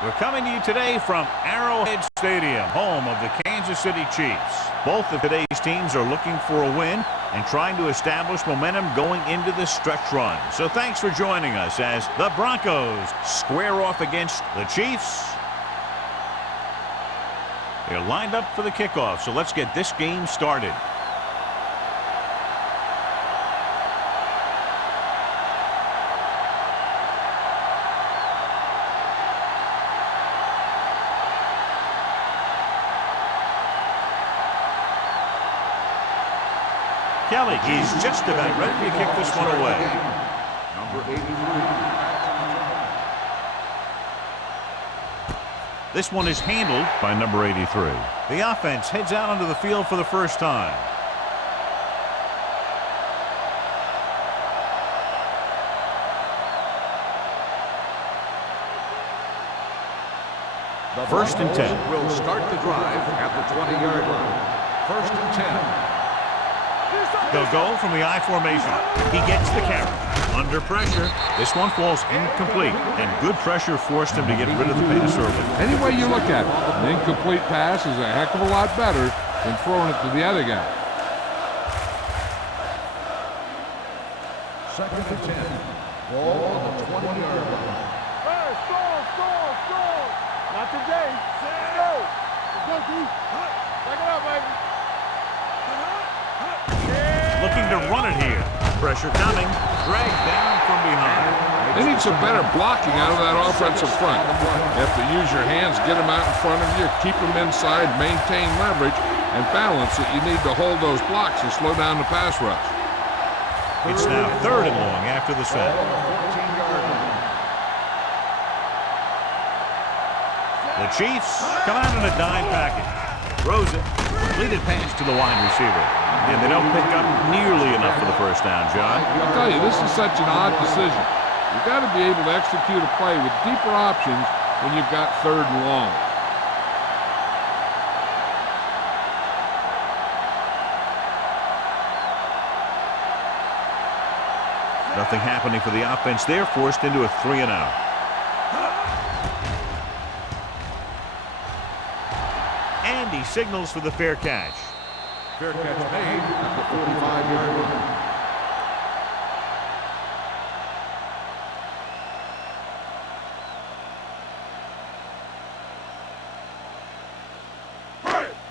We're coming to you today from Arrowhead Stadium, home of the Kansas City Chiefs. Both of today's teams are looking for a win and trying to establish momentum going into the stretch run. So thanks for joining us as the Broncos square off against the Chiefs. They're lined up for the kickoff, so let's get this game started. Kelly is just about ready to kick this one away. Number 83. This one is handled by number 83. The offense heads out onto the field for the first time. First and 10. Will start the drive at the 20-yard line. First and 10. They'll go from the I formation. He gets the carry. Under pressure, this one falls incomplete, and good pressure forced him to get rid of the pass early. Any way you look at it, an incomplete pass is a heck of a lot better than throwing it to the other guy. Second and 10. Ball on the 20-yard line. Hey, score! Not today. Go! Go, D. Take it up, baby. Looking to run it here. Pressure coming. Dragged down from behind. They need some better blocking out of that offensive front. You have to use your hands, get them out in front of you, keep them inside, maintain leverage, and balance that you need to hold those blocks and slow down the pass rush. It's now third and long after the set. The Chiefs come out in a dime package. Throws it. Completed pass to the wide receiver. And they don't pick up nearly enough for the first down, John. I'll tell you, this is such an odd decision. You've got to be able to execute a play with deeper options when you've got third and long. Nothing happening for the offense there, forced into a 3-and-out. And he signals for the fair catch. Fair catch made at the 45-yard line.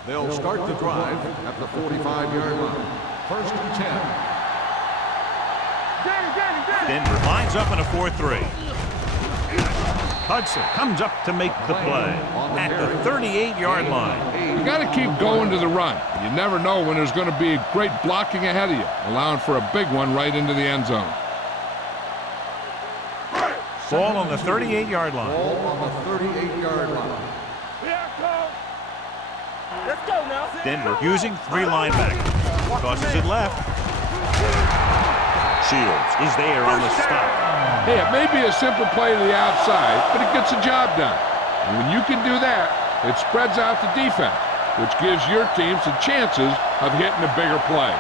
They'll start the drive at the 45-yard line. First and 10. Denver lines up in a 4-3. Hudson comes up to make the play at the 38-yard line. You got to keep going to the run. You never know when there's going to be great blocking ahead of you, allowing for a big one right into the end zone. Ball on the 38-yard line. Ball on the 38-yard line. Let's go now. Denver using 3 linebackers. Tosses it left. Shields is there on the stop. Hey, it may be a simple play to the outside, but it gets the job done. And when you can do that, it spreads out the defense, which gives your team some chances of hitting a bigger play.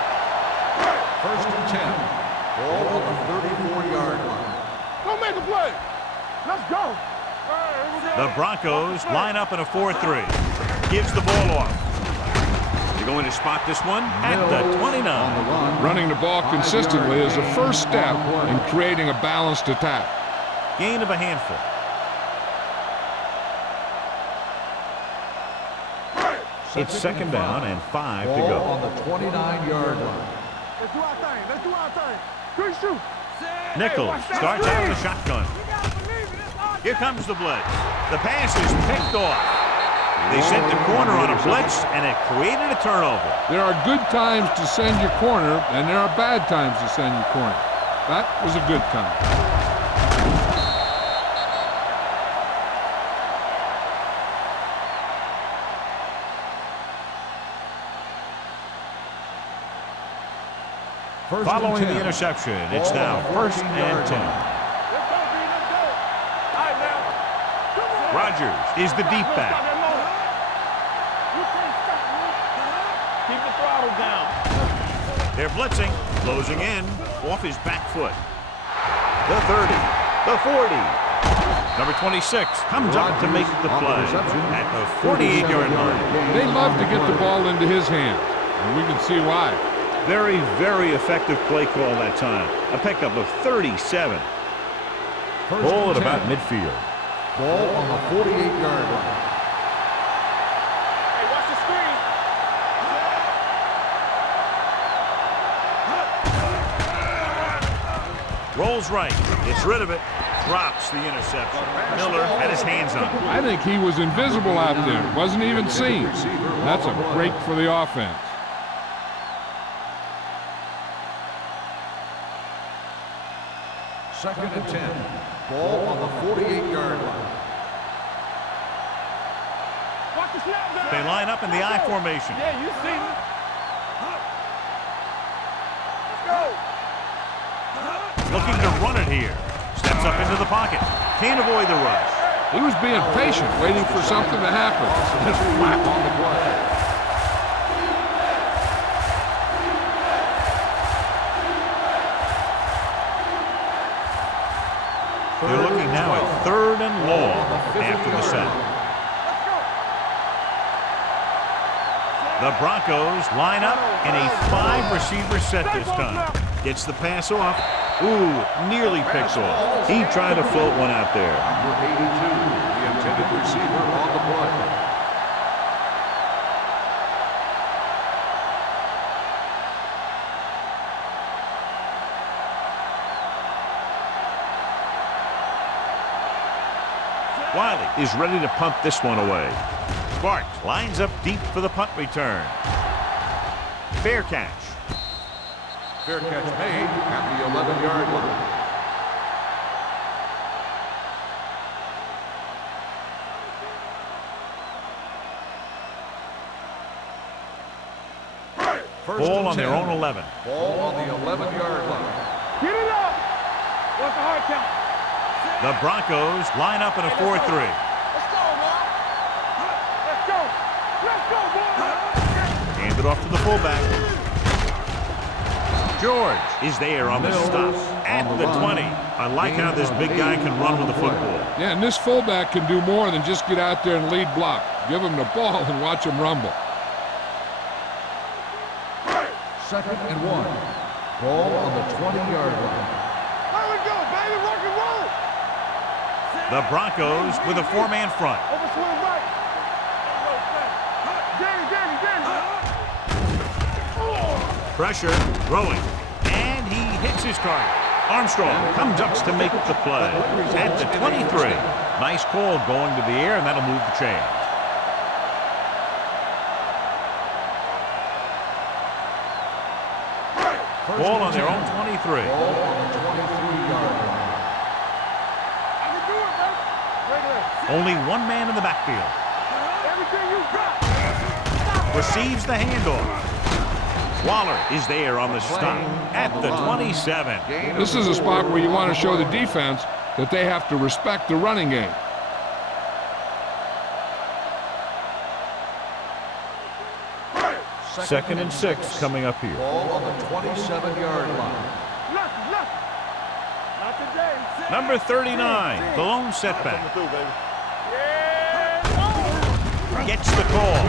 First and 10. Ball on the 34-yard line. Go make a play. Let's go. The Broncos line up in a 4-3. Gives the ball off. They're going to spot this one at the 29. Running the ball consistently is the first step in creating a balanced attack. Gain of a handful. It's second down and 5 to Ball go. on the 29-yard line. Let's do our thing. Good shoot. Nichols starts out of the shotgun. Here comes the blitz. The pass is picked off. They sent the corner on a blitz, and it created a turnover. There are good times to send your corner, and there are bad times to send your corner. That was a good time. Following the interception, it's now first and 10. Rodgers is the deep back. Keep the throttle down. They're blitzing, closing in, off his back foot. The 30, the 40. Number 26 comes up to make the play at the 48-yard line. They love to get the ball into his hands, and we can see why. Very, very effective play call that time. A pickup of 37. Ball at about midfield. Ball on the 48-yard line. Hey, watch the screen. Rolls right. Gets rid of it. Drops the interception. Miller had his hands on it. I think he was invisible out there. Wasn't even seen. That's a break for the offense. Second and 10. Ball on the 48-yard line. Watch the snap, man. They line up in the I formation. Yeah, you see me. Let's go. Looking to run it here. Steps up into the pocket. Can't avoid the rush. He was being patient, waiting for something to happen. Just whack on the play. They're looking now at 3rd and long after the sack. The Broncos line up in a 5-receiver set this time. Gets the pass off. Ooh, nearly picks off. He tried to float one out there. Number 82, the intended receiver on the play. Wiley is ready to punt this one away. Bart lines up deep for the punt return. Fair catch. Fair catch made at the 11-yard line. Ball on their own 11. Ball on the 11-yard line. Get it up. What's the hard count? The Broncos line up in a 4-3. Let's go, man. Let's go. Let's go, boy. Hand it off to the fullback. George is there on the stop at the 20. I like how this big guy can run with the football. Yeah, and this fullback can do more than just get out there and lead block. Give him the ball and watch him rumble. Second and 1. Ball on the 20-yard line. There we go, baby. Rock and roll. The Broncos with a 4-man front. Over swing right. Danny. Pressure, throwing, and he hits his target. Armstrong comes up to make the play at the 23. Nice call going to the air, and that'll move the chain. Ball on their own 23. Ball on the 23-yard line. I can do it, baby. Right there. Only one man in the backfield. Everything you got. Receives the handoff. Waller is there on the stop at the 27. This is a spot where you want to show the defense that they have to respect the running game. Second and 6 coming up here. Ball on the 27-yard line. Nothing. Not today. Number 39, the lone setback. Gets the call.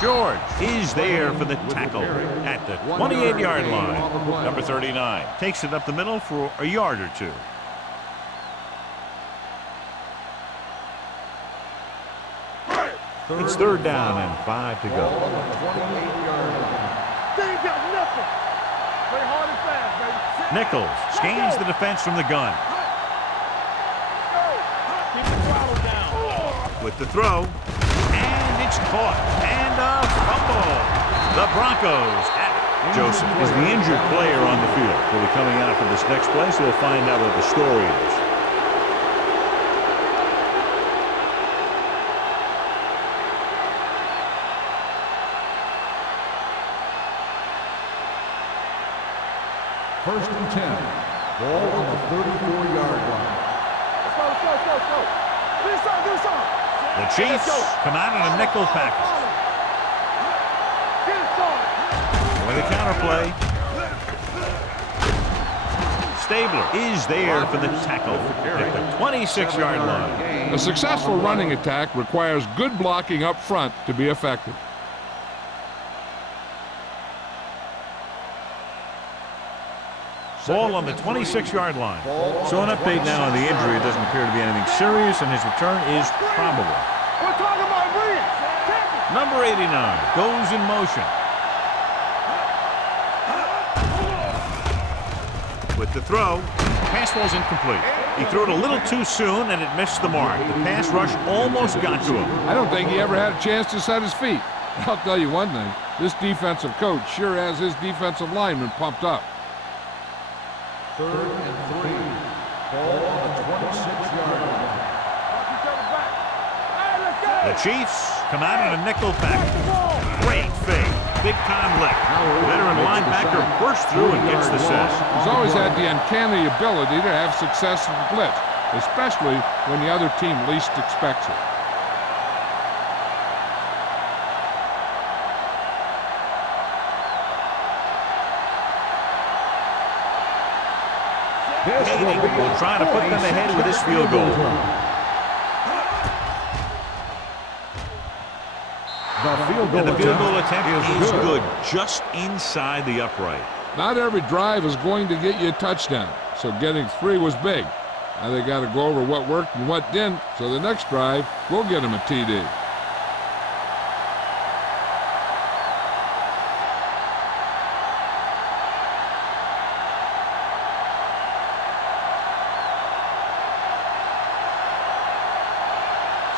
George is there for the tackle at the 28-yard line. Number 39 takes it up the middle for a yard or two. It's 3rd down and 5 to Ball go. on the 28-yard line. They ain't got nothing. Play hard and fast, baby. Nichols scans the defense from the gun. Keep the throttle down. With the throw, and it's caught, and a fumble. The Broncos at Joseph is the injured player on the field. Will be coming out for this next play, so we'll find out what the story is. First and 10. Ball on the 34-yard line. Let's go. Do something. The Chiefs come out in a nickel package. Get it started. With a counter play. Stabler is there for the tackle at the 26-yard line. A successful running attack requires good blocking up front to be effective. Ball on the 26-yard line. So an update now on the injury. It doesn't appear to be anything serious, and his return is probable. We're talking about Reed. Number 89 goes in motion. With the throw, pass ball's incomplete. He threw it a little too soon, and it missed the mark. The pass rush almost got to him. I don't think he ever had a chance to set his feet. I'll tell you one thing, this defensive coach sure has his defensive linemen pumped up. 3rd and 3. Ball on the 26-yard line. The Chiefs come out in a nickel package. Great fake. Big time lick. Veteran linebacker bursts through and gets the sack. He's always had the uncanny ability to have success in the blitz, especially when the other team least expects it. Hayden will try to put them ahead with this field goal. And the field goal attempt is good, just inside the upright. Not every drive is going to get you a touchdown, so getting 3 was big. Now they got to go over what worked and what didn't, so the next drive will get them a TD.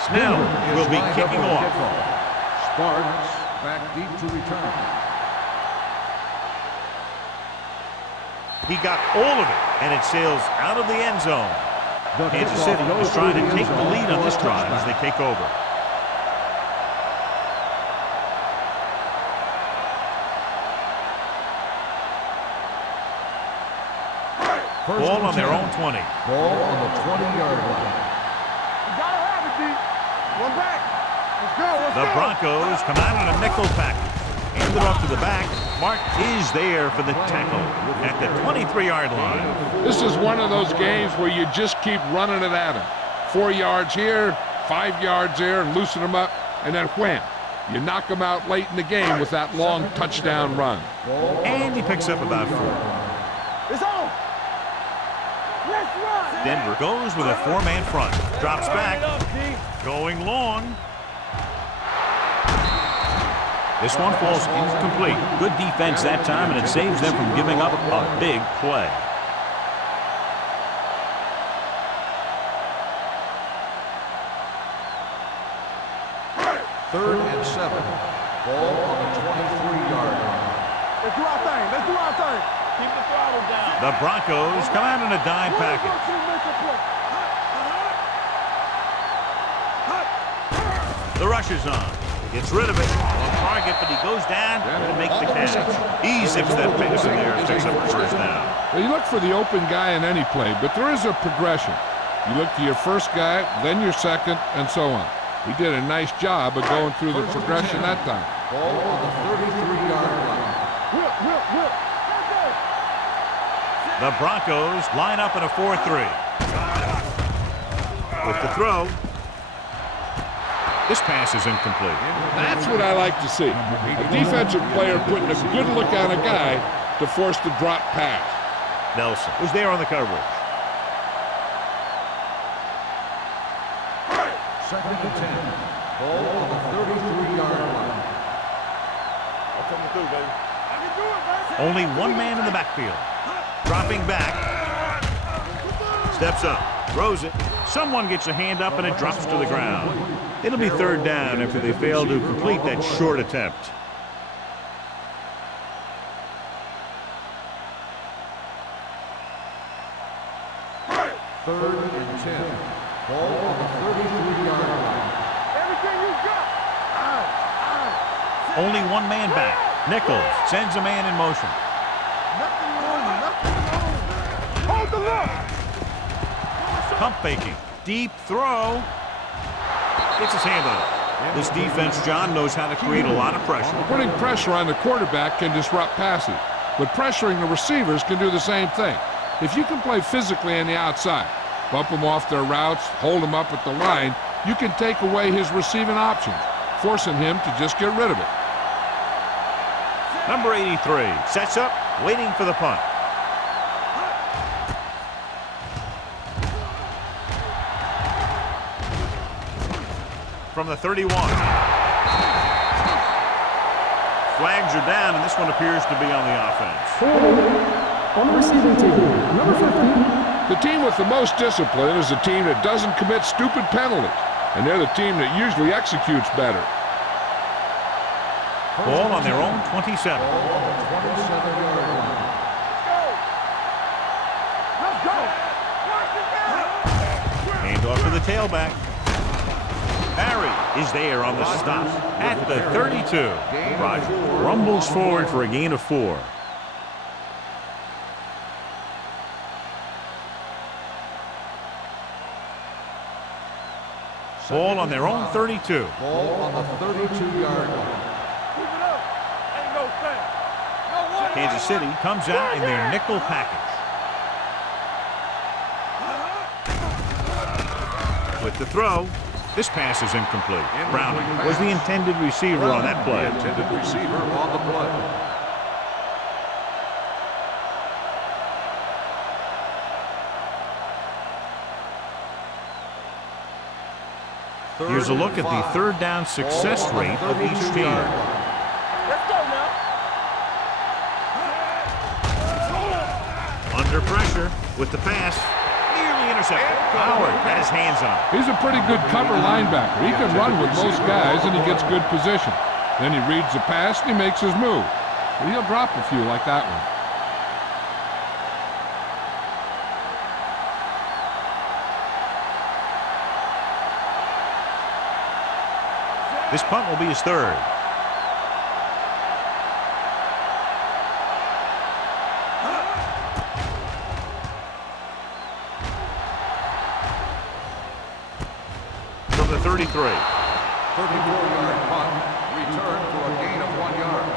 Snell will be kicking off. Sparks back deep to return. He got all of it, and it sails out of the end zone. Kansas City is trying to take the lead on this drive as they take over. Ball on their own 20. Ball on the 20-yard line. You gotta have it, D. One back. Let's go. Let's The go. Broncos come out in a nickel package. Hand it off to the back. Mark is there for the tackle at the 23-yard line. This is one of those games where you just keep running it at him. 4 yards here, 5 yards there, and loosen them up, and then wham. You knock them out late in the game with that long touchdown run. And he picks up about 4. It's on. Let's run. Denver goes with a 4-man front. Drops back. Going long. This one falls incomplete. Good defense that time, and it saves them from giving up a big play. Third and 7. Ball on the 23-yard line. Let's do our thing. Let's do our thing. Keep the throttle down. The Broncos come out in a dime package. The rush is on. Gets rid of it. On target, but he goes down to make the catch. He zips that pass in there and picks up a first down. Well, you look for the open guy in any play, but there is a progression. You look to your first guy, then your second, and so on. He did a nice job of going through the progression that time. Ball on the 33-yard line. Whip, whip, whip. The Broncos line up in a 4-3. With the throw. This pass is incomplete. That's what I like to see. A defensive player putting a good look on a guy to force the drop pass. Nelson was there on the coverage. Second and 10. Ball on the 33-yard line. That's what I'm gonna do, baby. I can do it, baby. Only one man in the backfield. Dropping back. Steps up. Throws it. Someone gets a hand up and it drops to the ground. It'll be third down after they fail to complete that short attempt. Third and 10. Ball on the 33-yard line. Everything you got. Only one man back. Nichols sends a man in motion. Nothing wrong. Nothing wrong. Hold the look. Pump faking. Deep throw. Gets his hand on it. This defense, John, knows how to create a lot of pressure. Putting pressure on the quarterback can disrupt passes, but pressuring the receivers can do the same thing. If you can play physically on the outside, bump them off their routes, hold them up at the line, you can take away his receiving options, forcing him to just get rid of it. Number 83 sets up, waiting for the punt. From the 31. Flags are down, and this one appears to be on the offense. On the receiving team, number 15. The team with the most discipline is the team that doesn't commit stupid penalties, and they're the team that usually executes better. Ball on their own 27. Hand off to the tailback. Barry is there on the stop at the 32. Roger rumbles forward for a gain of 4. Ball on their own 32. Ball on the 32-yard line. Kansas City comes out in their nickel package. With the throw, this pass is incomplete. Browning was the intended receiver on that play. The intended receiver on the play. Here's a look at the third down success rate of each team. Let's go now. Under pressure with the pass, nearly intercepted. Howard had his hands on it. He's a pretty good cover linebacker. He can run with most guys, and he gets good position. Then he reads the pass, and he makes his move. But he'll drop a few like that one. This punt will be his third. From the 33. 34-yard punt, return for a gain of 1 yard.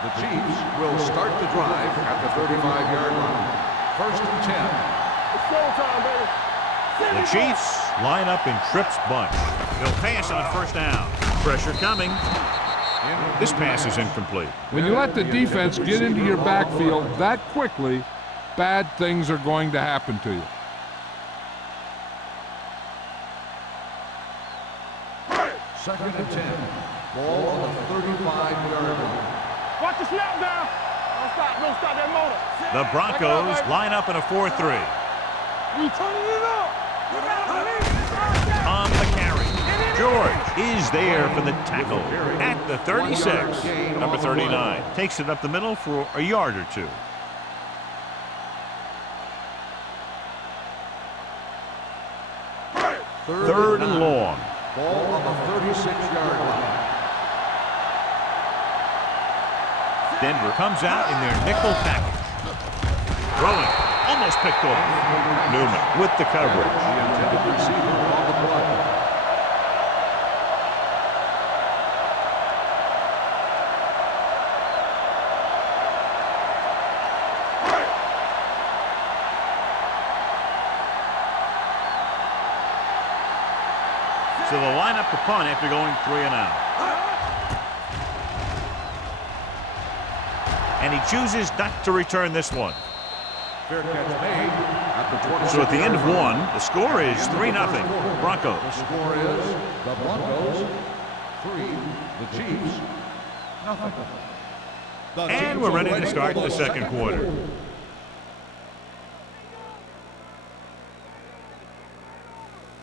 The Chiefs will start the drive at the 35-yard line. First and 10. It's showtime, baby. The Chiefs line up in Tripp's bunch. They'll pass on first down. Pressure coming. This pass is incomplete. When you let the defense get into your backfield that quickly, bad things are going to happen to you. Second and 10. Ball on the 35-yard line. Watch the snap down. Don't stop that motor. The Broncos line up in a 4-3. We turning it up. On the carry. George is there for the tackle at the 36. Number 39 takes it up the middle for a yard or two. Third and long. Ball on the 36-yard line. Denver comes out in their nickel package. Throwing, almost picked off. Newman with the coverage. The intended receiver on the play. So they'll line up the punt after going 3 and out. And he chooses not to return this one. Fair catch made at the 26. So at the end of one, the score is 3-0 Broncos. The score is the Broncos 3, the Chiefs nothing. And we're ready to start the second quarter.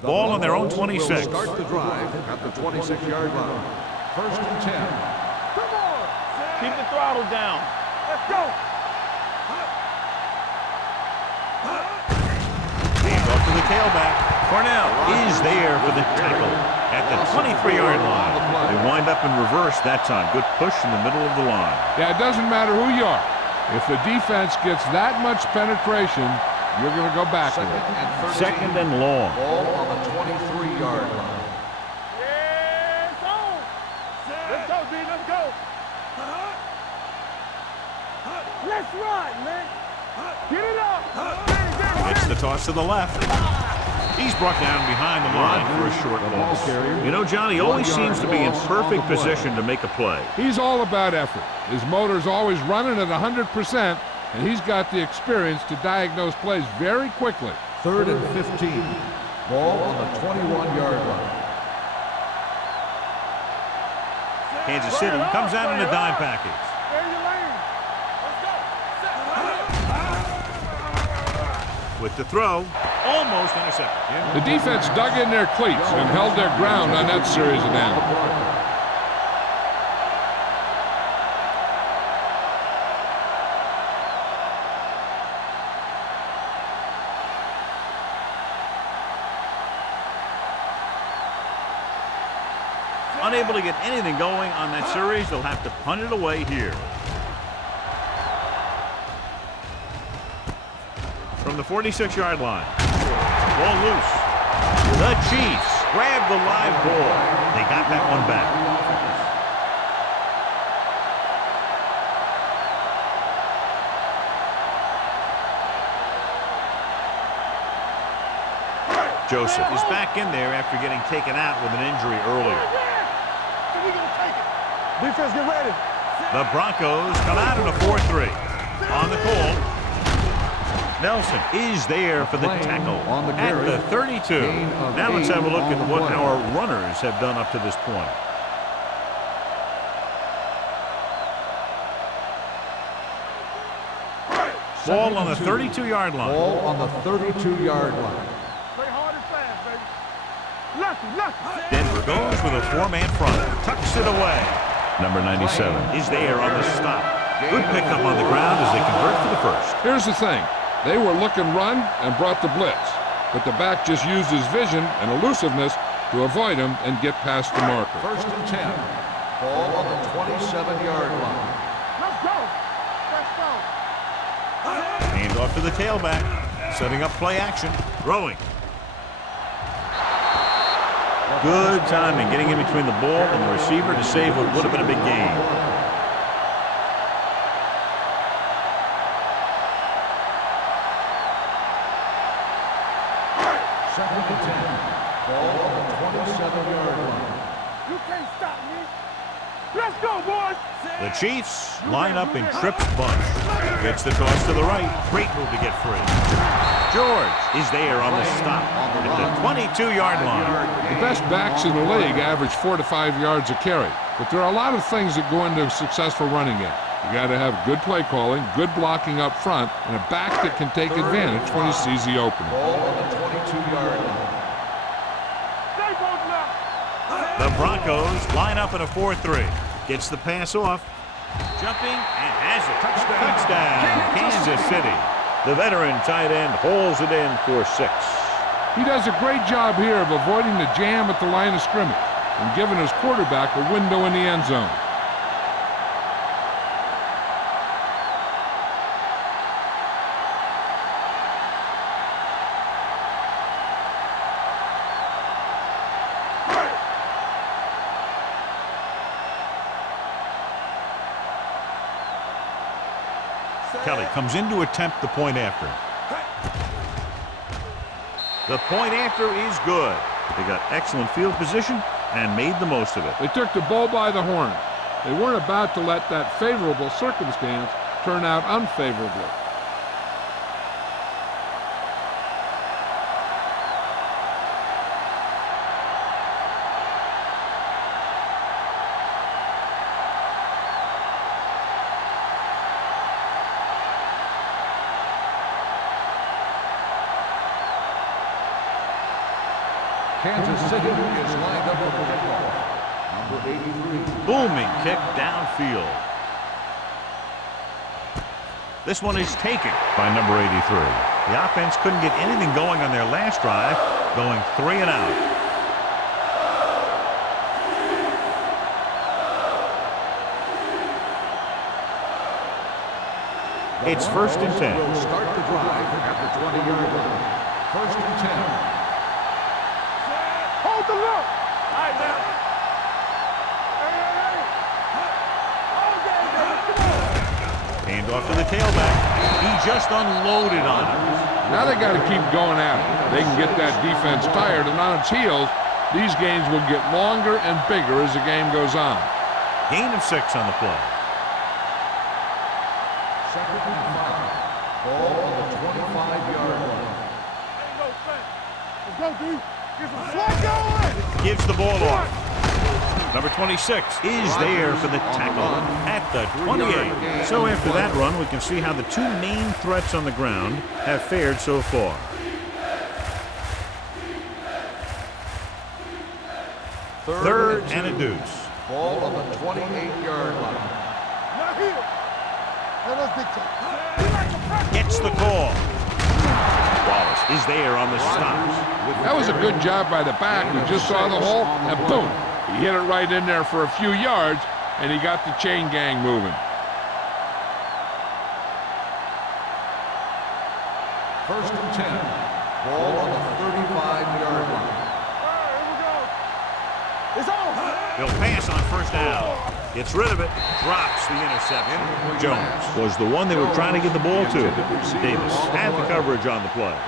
Ball on their own 26. Will start the drive at the 26-yard line. First and 10. Come on. Keep the throttle down. Let's go. Hand off to the tailback. Cornell is there for the tackle at the 23-yard line. They wind up in reverse that time. Good push in the middle of the line. Yeah, it doesn't matter who you are. If the defense gets that much penetration, you're going to go back with it. Second and long. Ball on the 23-yard line. Yeah. go, D. Let's go. Let's ride, man. Get it up. It's the toss to the left. He's brought down behind the line for a short loss. You know, John, he always seems to be in perfect position to make a play. He's all about effort. His motor's always running at 100%, and he's got the experience to diagnose plays very quickly. 3rd and 15. Ball on the 21-yard line. Kansas City comes out in a dime package. There's your lane. With the throw, almost intercepted. The defense dug in their cleats and held their ground on that series of downs. Unable to get anything going on that series, they'll have to punt it away here. From the 46-yard line. Ball loose. The Chiefs grab the live ball. They got that one back. Joseph is back in there after getting taken out with an injury earlier. We gonna take it. Defense, get ready. The Broncos come out in a 4-3. On the call, Nelson is there for the tackle on the at carry. the 32. Gain of Now let's 8 have a look on at the what play. our runners have done up to this point. Ball on the 32-yard line. Ball on the 32-yard line. Play hard and fast, baby. Lucky. Denver goes with a 4-man front. Tucks it away. Number 97 is there on the stop. Good pickup on the ground as they convert for the first. Here's the thing. They were looking run and brought the blitz, but the back just used his vision and elusiveness to avoid him and get past the marker. 1st and 10. Ball on the 27-yard line. Let's go. Let's go. Hand off to the tailback. Setting up play action. Throwing. Good timing getting in between the ball and the receiver to save what would have been a big gain. Second and 10. Ball on the 27-yard line. You can't stop me. Let's go, boys. The Chiefs line up in trips bunch. Gets the toss to the right. Great move to get free. George is there on the stop at the 22-yard line. The best backs in the league average 4 to 5 yards a carry, but there are a lot of things that go into a successful running game. You got to have good play calling, good blocking up front, and a back that can take advantage when he sees the opening. Ball on the 22-yard line. Stay both up. The Broncos line up in a 4-3. Gets the pass off. Jumping and has it. Touchdown, Kansas City. The veteran tight end holds it in for 6. He does a great job here of avoiding the jam at the line of scrimmage and giving his quarterback a window in the end zone. Kelly comes in to attempt the point after. The point after is good. They got excellent field position and made the most of it. They took the bull by the horn. They weren't about to let that favorable circumstance turn out unfavorably. Kansas City is lined up for the kickoff. Number 83. Booming kick downfield. This one is taken by number 83. The offense couldn't get anything going on their last drive, going 3 and out. It's 1st and 10. Will start the drive at the 20-yard line. 1st and 10. Hold the look. All right, now. Hey. Hand off to the tailback. He just unloaded on him. Now they got to keep going at it. They can get that defense tired and on its heels. These games will get longer and bigger as the game goes on. Gain of 6 on the play. Second and 5. Ball on the 25-yard line. Let's go, D. Get some slack going. Gives the ball off. Number 26 is there for the tackle at the 28. So after that run, we can see how the two main threats on the ground have fared so far. Third and a deuce. Ball on the 28-yard line. Not here. Let us dictate. Gets the call. Wallace is there on the stop. That was a good job by the back. We just saw the hole, and boom. He hit it right in there for a few yards, and he got the chain gang moving. First and 10. Ball on the 35-yard line. Here we go. It's on. He'll pass on first down. Gets rid of it. Drops the interception. Jones was the one they were trying to get the ball to. Davis had the coverage on the play.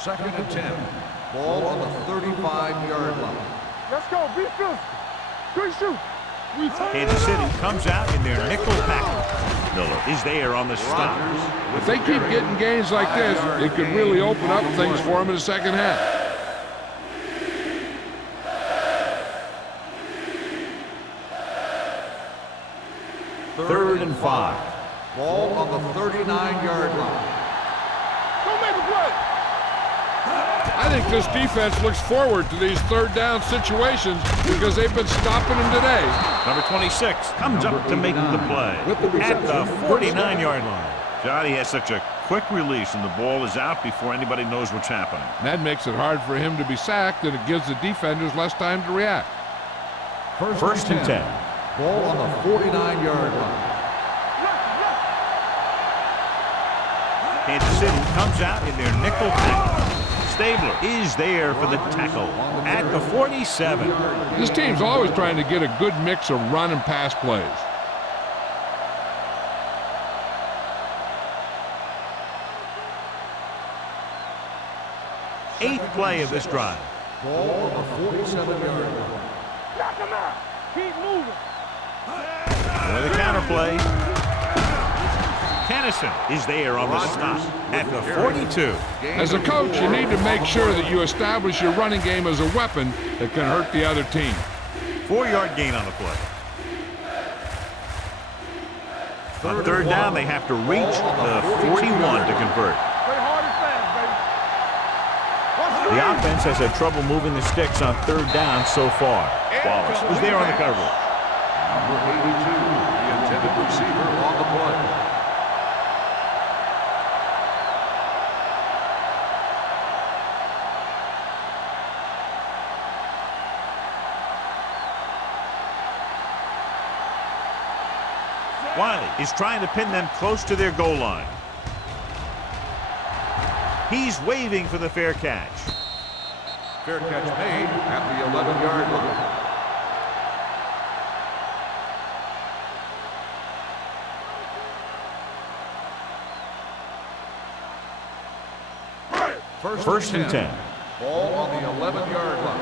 Second and 10. Ball on the 35-yard line. Let's go. Be physical. Quick shoot. We Kansas City comes out in their nickel package. Miller is there on the stop. If they keep getting games like this, it could really open up things for them in the second half. Third and 5. Ball on the 39-yard line. Don't make a play. I think this defense looks forward to these third down situations because they've been stopping them today. Number 26 comes up to make the play at the 49-yard line. Johnny has such a quick release, and the ball is out before anybody knows what's happening. That makes it hard for him to be sacked, and it gives the defenders less time to react. First and 10. Ball on the 49-yard line. Kansas City comes out in their nickel package. Stabler is there for the tackle at the 47. This team's always trying to get a good mix of run and pass plays. Eighth play of this drive. Ball on the 47-yard line. Knock him out. Keep moving. With a counterplay. Kennison is there on the stop at the 42. As a coach, you need to make sure that you establish your running game as a weapon that can hurt the other team. 4-yard gain on the play. On third down, they have to reach the 41 to convert. Play hard and fast, baby. The offense has had trouble moving the sticks on third down so far. Wallace was there on the coverage. Number 82, the intended receiver on the play. Wiley is trying to pin them close to their goal line. He's waving for the fair catch. Fair catch made at the 11-yard line. First and 10. Ball on the 11-yard line.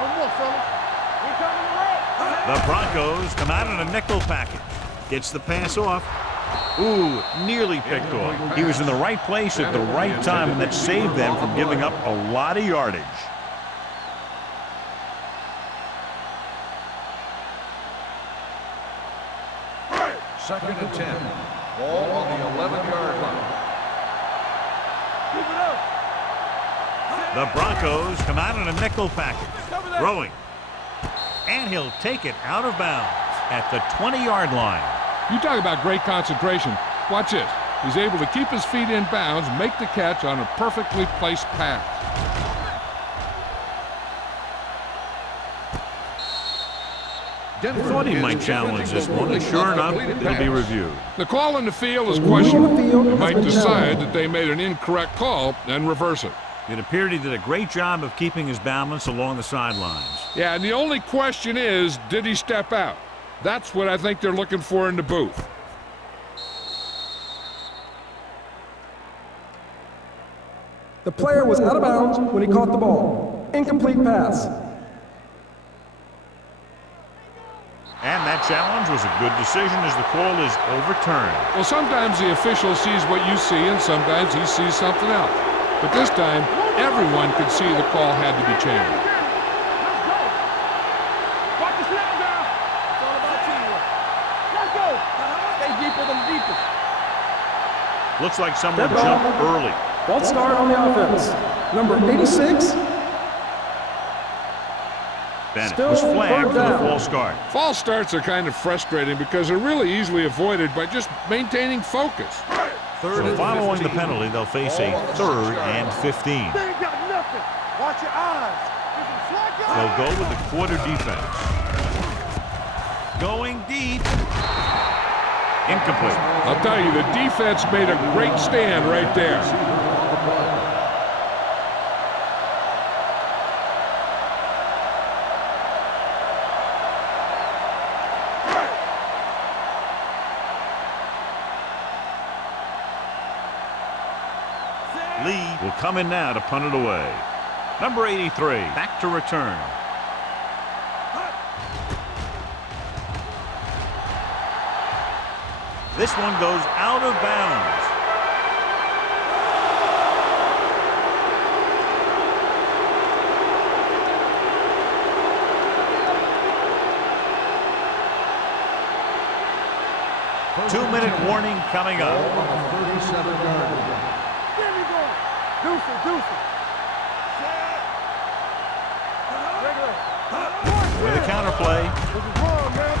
No more, fellas. We coming to red. The Broncos come out in a nickel package. Gets the pass off. Ooh, nearly picked off. He was in the right place at the right time, and that saved them from giving up a lot of yardage. Second and 10. Ball on the 11-yard line. Keep it up. The Broncos come out in a nickel package. Throwing. And he'll take it out of bounds at the 20-yard line. You talk about great concentration. Watch this. He's able to keep his feet in bounds, make the catch on a perfectly placed pass. I thought he might challenge this one, and sure enough, it'll be reviewed. The call in the field is questionable. They might decide that they made an incorrect call and reverse it. It appeared he did a great job of keeping his balance along the sidelines. Yeah, and the only question is, did he step out? That's what I think they're looking for in the booth. The player was out of bounds when he caught the ball. Incomplete pass. And that challenge was a good decision as the call is overturned. Well, sometimes the official sees what you see, and sometimes he sees something else. But this time, everyone could see the call had to be changed. Let's go. Watch the snap down. It's all about teamwork. Let's go. Stay deeper than deepest. Looks like someone Dead ball. jumped early. False start on the offense. Number 86. Bennett Still was flagged for third the down. false start. False starts are kind of frustrating because they're really easily avoided by just maintaining focus. So following the penalty, they'll face a 3rd and 15. They ain't got nothing. Watch your eyes. They'll go with the quarter defense. Going deep. Incomplete. I'll tell you, the defense made a great stand right there. Lee will come in now to punt it away. Number 83, back to return. This one goes out of bounds. Two-minute warning coming up. On the 37-yard line. There we go. Deuce it. With a counterplay. This is wrong, man.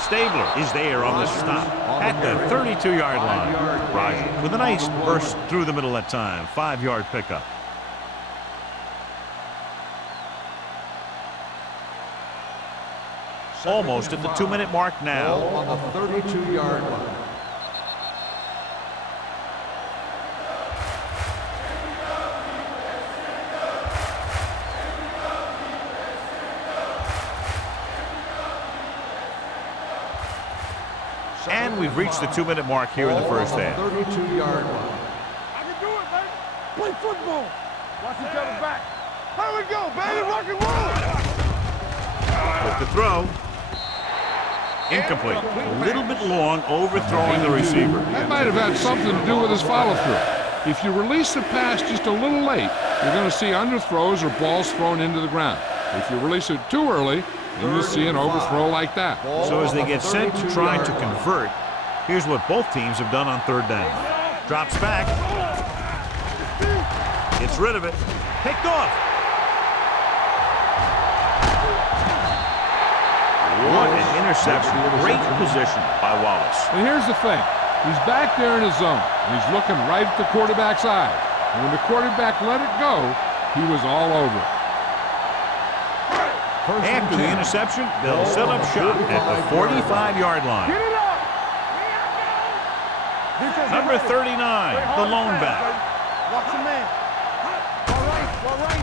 Stabler is there on the stop at the 32-yard line. Rogers with a nice burst through the middle that time. 5-yard pickup. Almost at the 2-minute mark now. On the 32-yard line. And we've reached the 2-minute mark here in the first half. 32-yard line. I can do it, baby. Play football. Watch each other back. Here we go, baby. Rock and roll. With the throw. Incomplete. A little bit long, overthrowing the receiver. That might have had something to do with his follow-through. If you release the pass just a little late, you're going to see underthrows or balls thrown into the ground. If you release it too early, then you'll see an overthrow like that. So as they get set to try to convert, here's what both teams have done on 3rd down. Drops back. Gets rid of it. Picked off. What an interception. Great position by Wallace. And here's the thing. He's back there in his zone. And he's looking right at the quarterback's eye. And when the quarterback let it go, he was all over it. After the interception, they'll set up shop at the 45-yard line. Get it up. Number 39, the lone back. Watch the man. All right.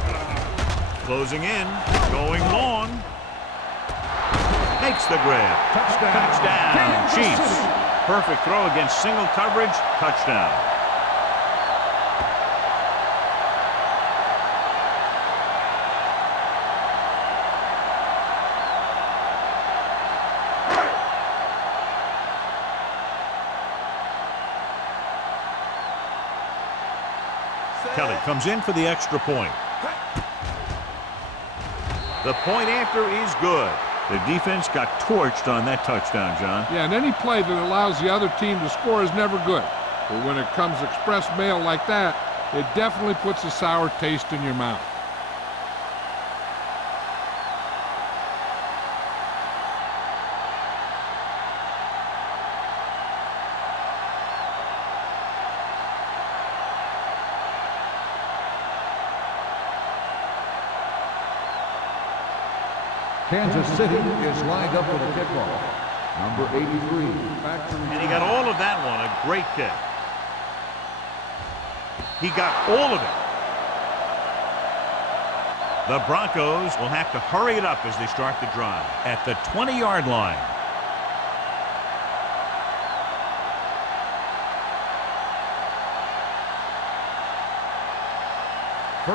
Closing in, going long. Makes the grab. Touchdown. Chiefs. Perfect throw against single coverage. Touchdown. Kelly comes in for the extra point. The point after is good. The defense got torched on that touchdown, John. Yeah, and any play that allows the other team to score is never good. But when it comes express mail like that, it definitely puts a sour taste in your mouth. Kansas City is lined up for the kickoff. Number 83. Back to And he got all of that one. A great kick. He got all of it. The Broncos will have to hurry it up as they start the drive at the 20-yard line.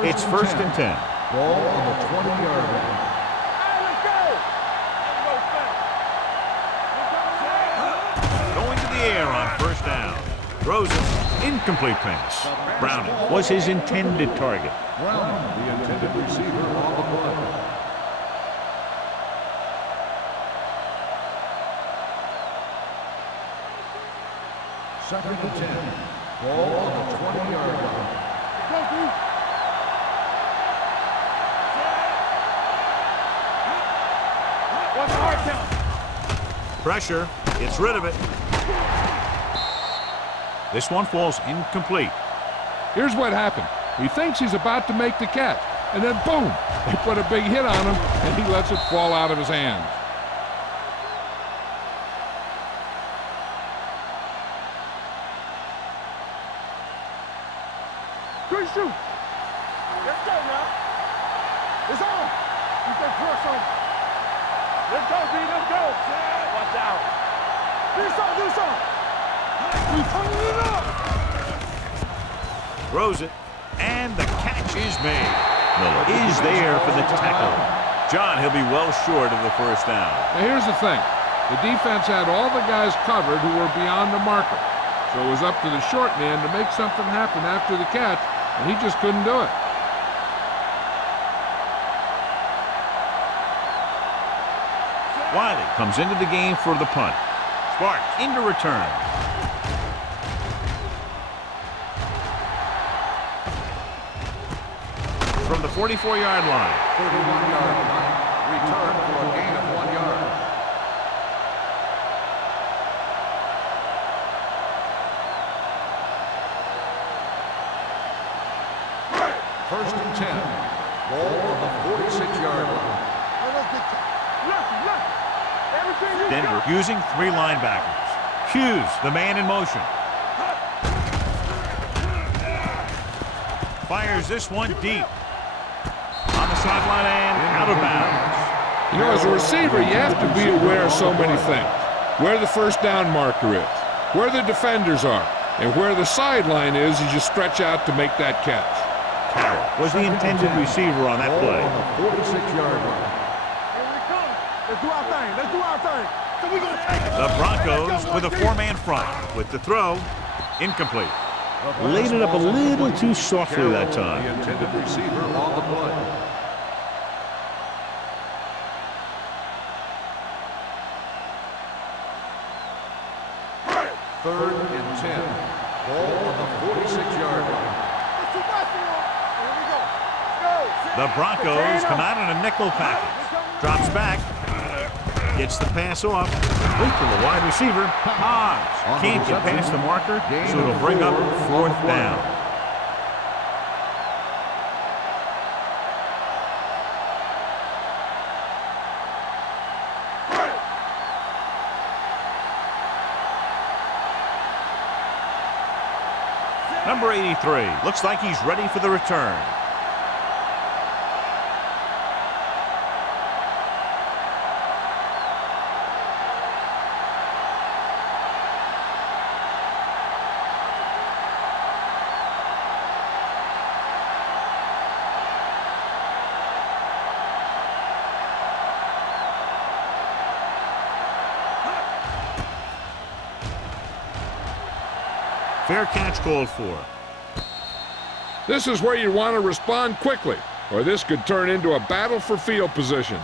It's first and 10. Ball on the 20-yard line. Going to the air on first down. Throws it. Incomplete pass. Browning was his intended target. Browning, the intended receiver on the play. Second and 10. Ball on the 20-yard line. Pressure. Gets rid of it. This one falls incomplete. Here's what happened. He thinks he's about to make the catch, and then boom, they put a big hit on him, and he lets it fall out of his hands. Good shoot. Let's go now. It's on. You take press on. Let's go, D. Let's go. Watch out. Do something. Do something. We turning it up. Throws it. And the catch is made. Miller is there for the tackle. John, he'll be well short of the first down. Now here's the thing. The defense had all the guys covered who were beyond the marker. So it was up to the short man to make something happen after the catch, and he just couldn't do it. Wiley comes into the game for the punt. Sparks into return. From the 44-yard line. 31-yard line. Return for a gain of 1 yard. First and 10. Ball on the 46-yard line. Denver using 3 linebackers. Hughes, the man in motion. Fires this one deep. On the sideline and out of bounds. You know, as a receiver, you have to be aware of so many things. Where the first down marker is, where the defenders are, and where the sideline is as you stretch out to make that catch. Carroll was the intended receiver on that play. On the 46-yard line. Let's do our thing. Let's do our thing. So we gonna take it. The Broncos with a 4-man front. With the throw, incomplete. Laid it up a little too softly that time. The intended receiver on the play. Third and 10. Ball on the 46-yard line. Here we go. The Broncos come out in a nickel package. Drops back. Gets the pass off. Complete to the wide receiver. Hodge can't get past the marker, so it'll bring up 4th down. Number 83 looks like he's ready for the return. Fair catch called for. This is where you want to respond quickly, or this could turn into a battle for field position.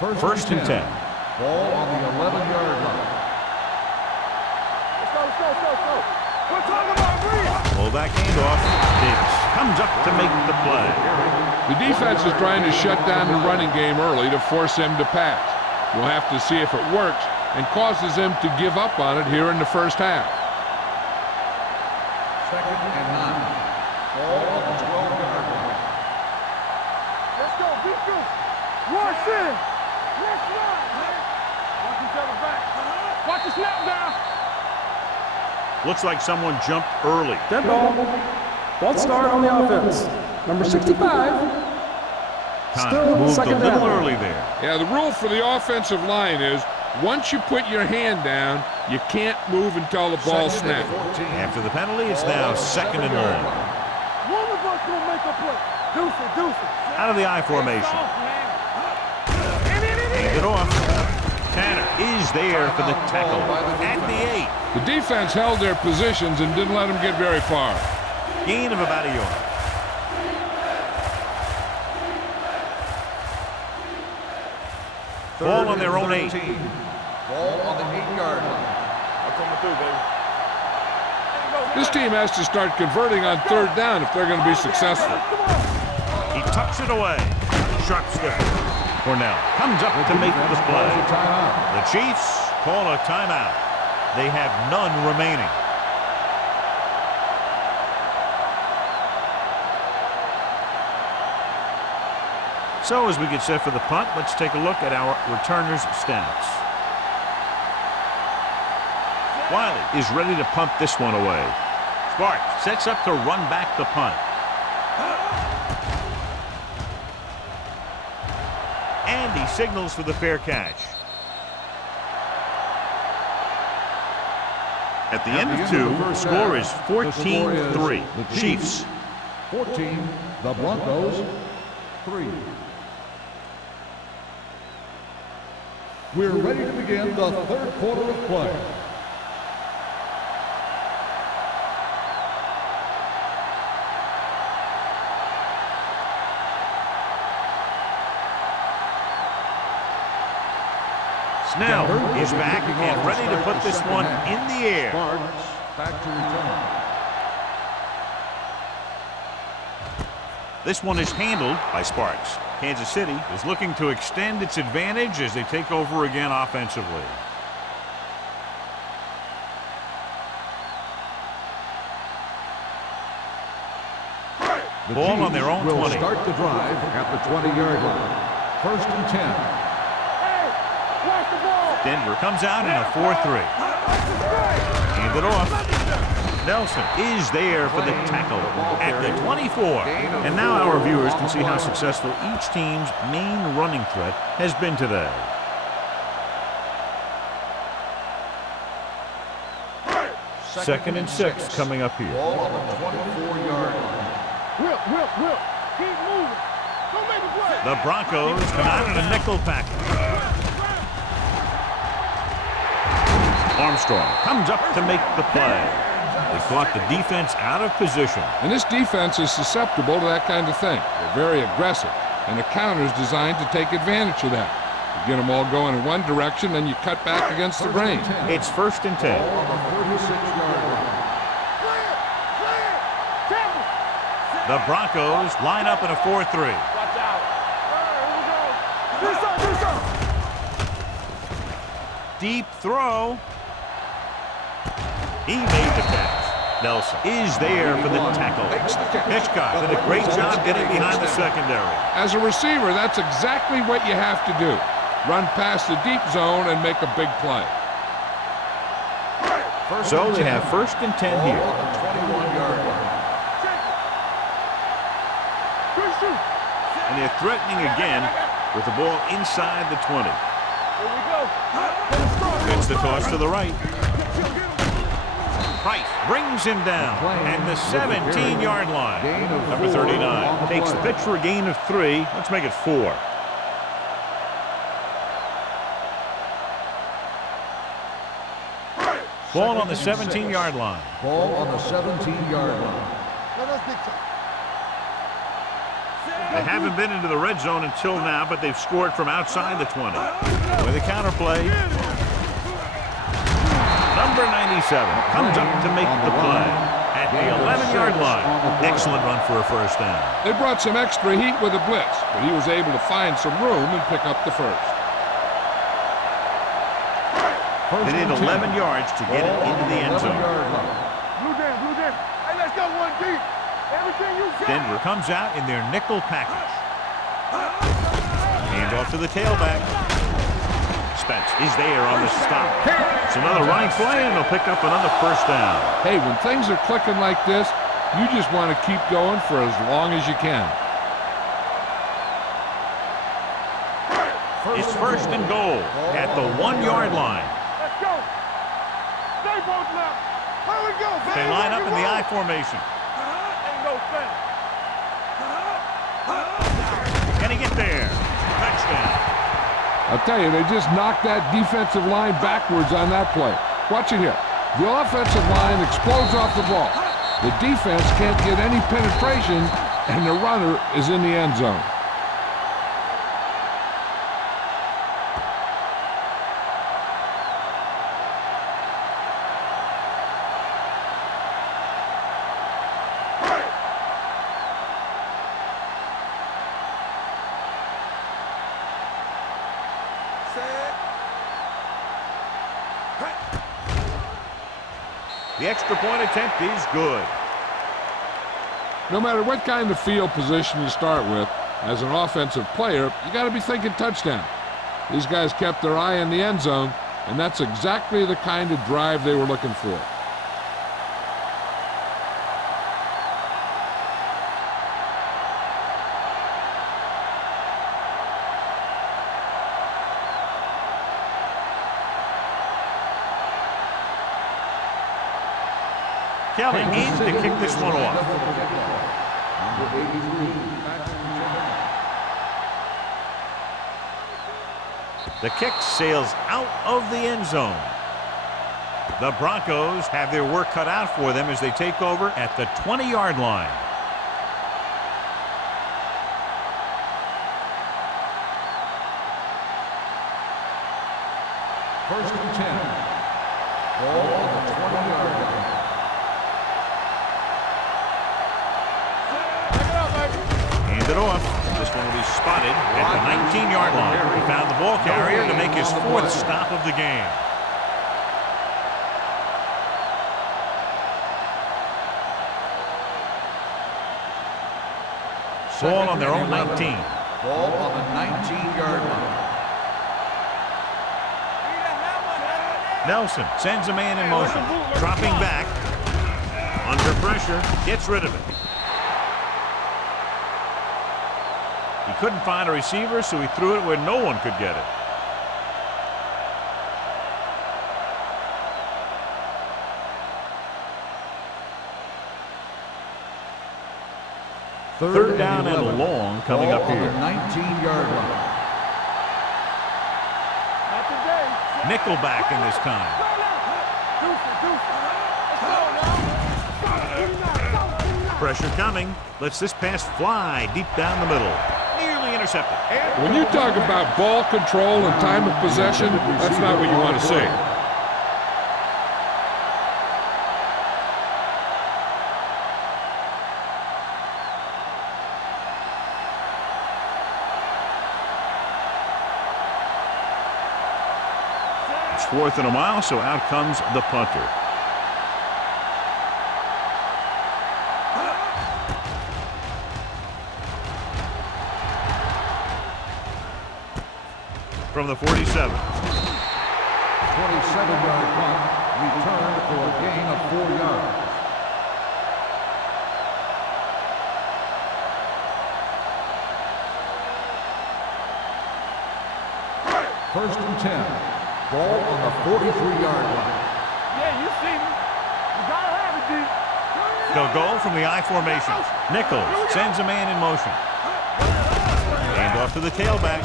First and 10. Ball on the 11-yard line. Let's go. We're talking about Reed. Pull back handoff. Diggs comes up to make the play. The defense is trying to shut down the running game early to force him to pass. We'll have to see if it works and causes him to give up on it here in the first half. Second and 9. Ball on the 12-yard line. Let's go. Be good. Rush in. Let's run. Watch each other back. Watch the snap down. Looks like someone jumped early. Dead ball. False start on the offense. Number 65. Time Still moved a second little down. early there. Yeah, the rule for the offensive line is once you put your hand down, you can't move until the ball snaps. After the penalty, it's now second and long. One of us gonna make a play. Deuce it. Out of the I formation. Hand it off. Tanner is there for the tackle at the 8. The defense held their positions and didn't let them get very far. Gain of about a yard. Ball on their own 8. Ball on the 8-yard line. I'm coming through, baby. This team has to start converting on third down if they're going to be successful. He tucks it away. Sharp stiff. Cornell comes up to make the play. The Chiefs call a timeout. They have none remaining. So as we get set for the punt, let's take a look at our returners' stats. Wiley is ready to punt this one away. Sparks sets up to run back the punt. And he signals for the fair catch. At the end of 2, score is 14-3. Chiefs. 14, the Broncos, 3. We're ready to begin the third quarter of play. Snell is back and ready to put this one in the air. Sparks back to return. This one is handled by Sparks. Kansas City is looking to extend its advantage as they take over again offensively. The Ball on Chiefs their own will 20. start the drive at the 20-yard line. First and 10. Watch the ball. Denver comes out in a 4-3. Hand it off. Nelson is there for the tackle at the 24. And now our viewers can see how successful each team's main running threat has been today. Second and 6 coming up here. Ball on the 24-yard line. Whip. Keep moving. Don't make a play. The Broncos come out in a nickel package. Armstrong comes up to make the play. They caught the defense out of position. And this defense is susceptible to that kind of thing. They're very aggressive, and the counter is designed to take advantage of that. You get them all going in one direction, then you cut back against the grain. It's first and 10. Ball on the 36-yard line. Clear. Campbell. The Broncos line up in a 4-3. Watch out. All right, here we go. Do something. Deep throw. He made the catch. Nelson is there for the tackle. Hitchcock did a great job getting behind the secondary. As a receiver, that's exactly what you have to do. Run past the deep zone and make a big play. So they have first and 10 Ball here. on the 21-yard line. Good shoot. And they're threatening again with the ball inside the 20. Here we go. It's the toss to the right. Price brings him down at the 17-yard line. Number 39 takes the pitch for a gain of 3. Let's make it 4. Ball on the 17-yard line. Ball on the 17-yard line. They haven't been into the red zone until now, but they've scored from outside the 20. With a counter play. Number 97 comes up to make the play at the 11-yard line. Excellent run for a first down. They brought some extra heat with a blitz, but he was able to find some room and pick up the first. They need 11 yards to get it into the end zone. Blue Jam. Hey, let's go one deep. Everything you got. Denver comes out in their nickel package. Hand off to the tailback. Spence is there on the stop. It's another running play, and they'll pick up another first down. Hey, when things are clicking like this, you just want to keep going for as long as you can. It's first and goal at the 1-yard line. Let's go. Stay both left. Here we go. They line up in the I formation. Ain't no thing. Can he get there? Touchdown. I'll tell you, they just knocked that defensive line backwards on that play. Watch it here. The offensive line explodes off the ball. The defense can't get any penetration, and the runner is in the end zone. The extra point attempt is good. No matter what kind of field position you start with, as an offensive player, you got to be thinking touchdown. These guys kept their eye on the end zone, and that's exactly the kind of drive they were looking for. Kelly needs to kick this one off. The kick sails out of the end zone. The Broncos have their work cut out for them as they take over at the 20-yard line. First and 10. Ball on the 20-yard line. Hand it off. This one will be spotted at the 19-yard line. He found the ball carrier to make his 4th stop of the game. Ball on their own 19. Ball on the 19-yard line. Nelson sends a man in motion. Dropping back. Under pressure. Gets rid of it. He couldn't find a receiver, so he threw it where no one could get it. Third down and long coming up here. 19-yard line. Not today. Nickelback in this time. Pressure coming. Lets this pass fly deep down the middle. Nearly intercepted. When you talk about ball control and time of possession, that's not what you want to see. It's 4th and a mile, so out comes the punter. From the 47. 27-yard punt, returned for a gain of 4 yards. First and 10. Ball on the 43-yard line. Yeah, you see me. You gotta have it, D. They'll go from the I formation. Nichols sends a man in motion. Hand off to the tailback.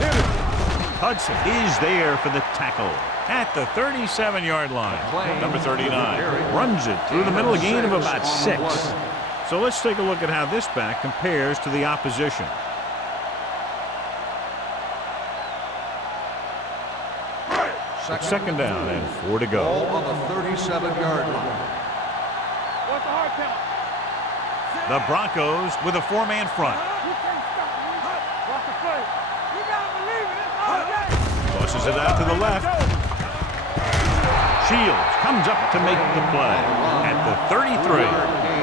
Hudson is there for the tackle at the 37-yard line. Number 39 runs it through the middle, a gain of about 6. So let's take a look at how this back compares to the opposition. It's 2nd down and 4 to go. Ball on the 37-yard line. What's the hard count? The Broncos with a 4-man front. You can't stop me. Watch the play. You gotta believe it. It's all day. Tosses it out to the left. Shields comes up to make the play at the 33.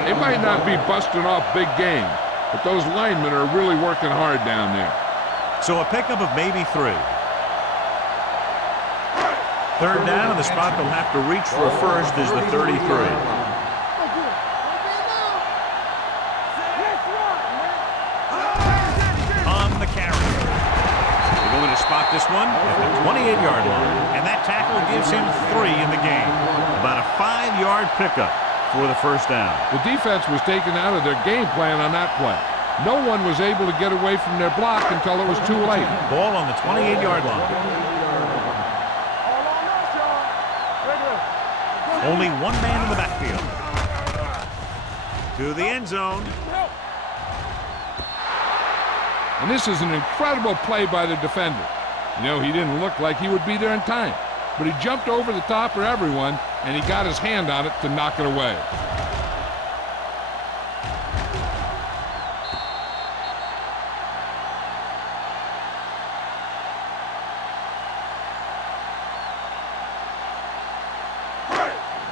They might not be busting off big game, but those linemen are really working hard down there. So a pickup of maybe 3. Third down, and the spot they'll have to reach for a first is the 33. On the carry. They're going to spot this one at the 28-yard line, and that tackle gives him 3 in the game. About a 5-yard pickup for the first down. The defense was taken out of their game plan on that play. No one was able to get away from their block until it was too late. Ball on the 28-yard line. Only one man in the backfield. To the end zone. And this is an incredible play by the defender. You know, he didn't look like he would be there in time, but he jumped over the top of everyone, and he got his hand on it to knock it away.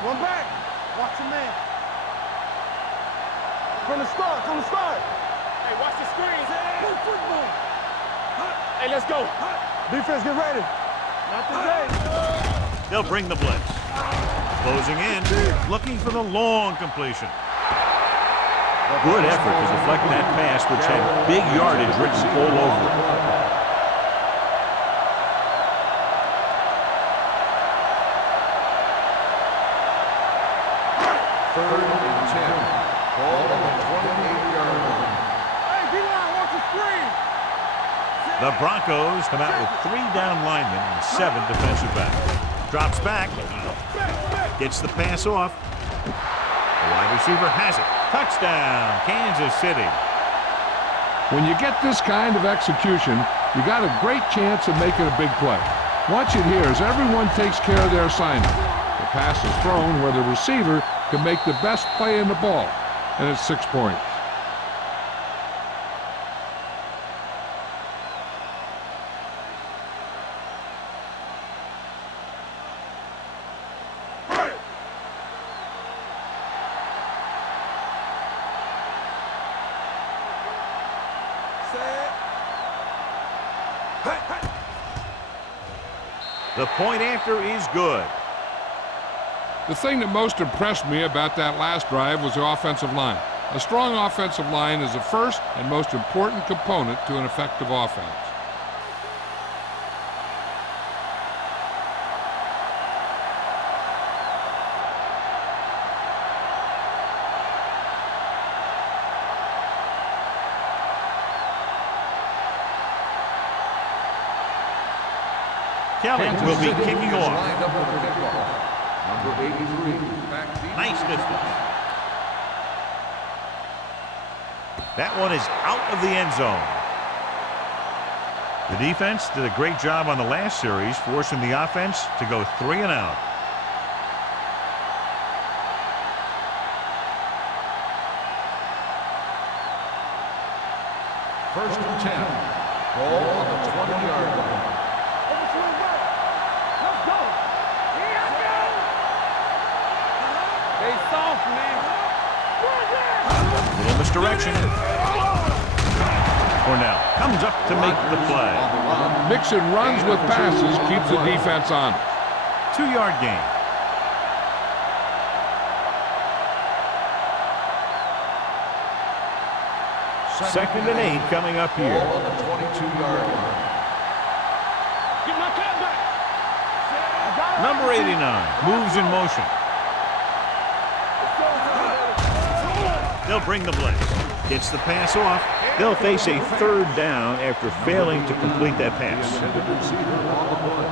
One back. Watch your man. From the start, from the start. Hey, watch the screen. Hey, let's go. Defense, get ready. Not today. They'll bring the blitz. Closing in, looking for the long completion. Good effort to deflect that pass, which had big yardage written all over it. Third and 10. Ball on the 28-yard line. Hey, D-line, watch the screen. The Broncos come out with 3 down linemen and 7 defensive backs. Drops back. Gets the pass off. The wide receiver has it. Touchdown, Kansas City. When you get this kind of execution, you got a great chance of making a big play. Watch it here as everyone takes care of their assignment. The pass is thrown where the receiver can make the best play in the ball, and it's 6 points. The point after is good. The thing that most impressed me about that last drive was the offensive line. A strong offensive line is the first and most important component to an effective offense. Kelly will be kicking off. Lined up for the kickoff. Number 83. Back deep. Nice distance. That one is out of the end zone. The defense did a great job on the last series, forcing the offense to go 3 and out. First and 10. Ball on the 20-yard line. Let's go. Stay soft, man. Little misdirection. Cornell comes up to make the play. Mixing runs with passes keeps the defense on. 2-yard gain. Second and 8 coming up here. Ball on the 22-yard line. Get my cat back. Number 89 moves in motion. They'll bring the blitz. Gets the pass off. They'll face a 3rd down after failing to complete that pass. Intended receiver on the play.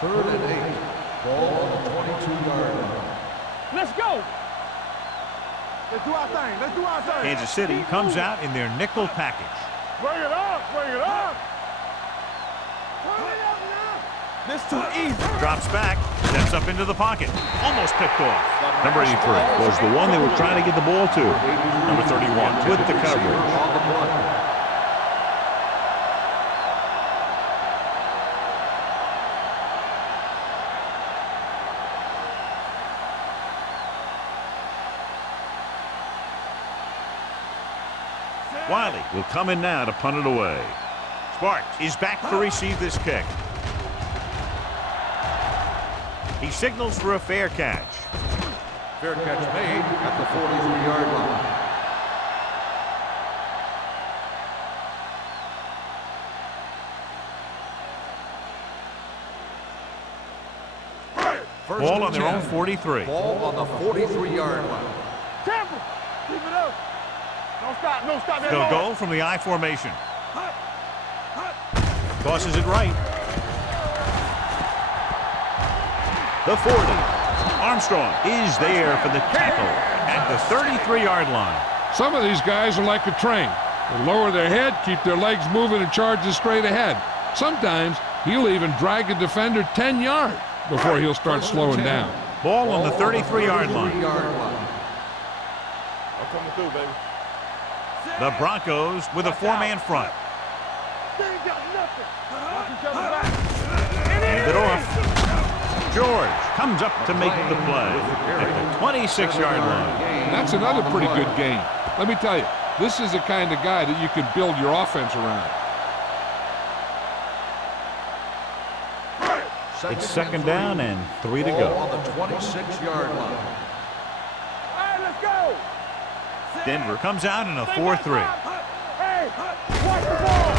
Third and 8. Ball on the 22-yard line. Let's go. Let's do our thing. Let's do our thing. Kansas City comes out in their nickel package. Bring it up. Bring it up. This too easy. Drops back, steps up into the pocket. Almost picked off. Number 83 was the one they were trying to get the ball to. Number 31 with the coverage. On the play. Wiley will come in now to punt it away. Sparks is back to receive this kick. He signals for a fair catch. Fair catch made at the 43-yard line. Ball on their own 43. Ball on the 43-yard line. Temple. Keep it up. Don't stop. Don't stop. They'll go from the I formation. Tosses it right. The 40. Armstrong is there for the tackle at the 33-yard line. Some of these guys are like a train. They lower their head, keep their legs moving, and charge straight ahead. Sometimes he'll even drag a defender 10 yards before he'll start slowing down. Ball on the 33-yard line. I'm coming through, baby. The Broncos with a four-man front. They ain't got nothing. Watch each other back. Hand it off. George comes up to make the play at the 26-yard line. That's another pretty good game. Let me tell you, this is the kind of guy that you can build your offense around. It's second down and 3 to Ball go. on the 26-yard line. All right, let's go. Denver comes out in a 4-3. Hey, watch the ball.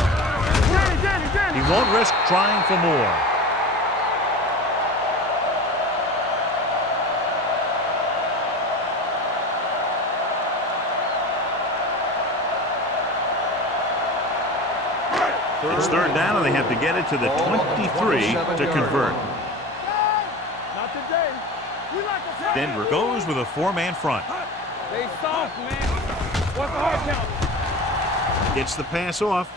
Danny. He won't risk trying for more. It's third down, and they have to get it to the 23 to convert. Not today. We like a fight. Denver goes with a four-man front. They soft, man. What's the hard count? Gets the pass off.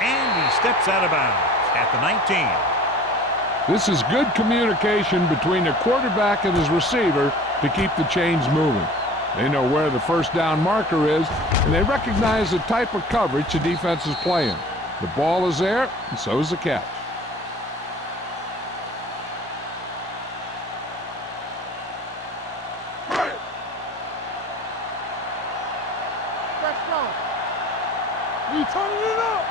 And he steps out of bounds at the 19. This is good communication between the quarterback and his receiver to keep the chains moving. They know where the first down marker is, and they recognize the type of coverage the defense is playing. The ball is there, and so is the catch. That's strong. You turning it up.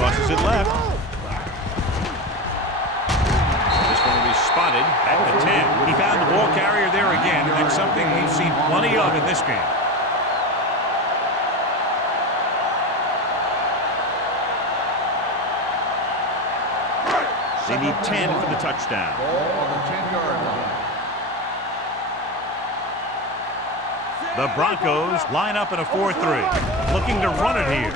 Tosses it left. This one will be spotted at the 10. He found the ball carrier there again, and that's something we've seen plenty of in this game. They need 10 for the touchdown. Ball on the 10-yard line. The Broncos line up in a 4-3, looking to run it here.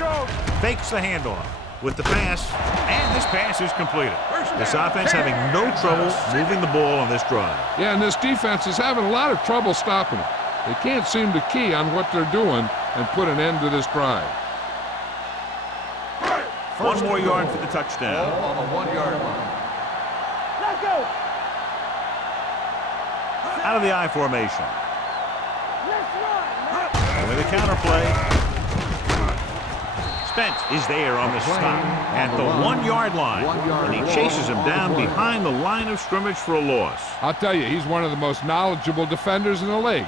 Fakes the handoff with the pass, and this pass is completed. This offense having no trouble moving the ball on this drive. Yeah, and this defense is having a lot of trouble stopping it. They can't seem to key on what they're doing and put an end to this drive. One more yard for the touchdown. Ball on the 1-yard line. Let's go. Out of the I formation. Let's run. And with a counterplay, Spence is there on the stop at the 1-yard line, and he chases him down behind the line of scrimmage for a loss. I'll tell you, he's one of the most knowledgeable defenders in the league.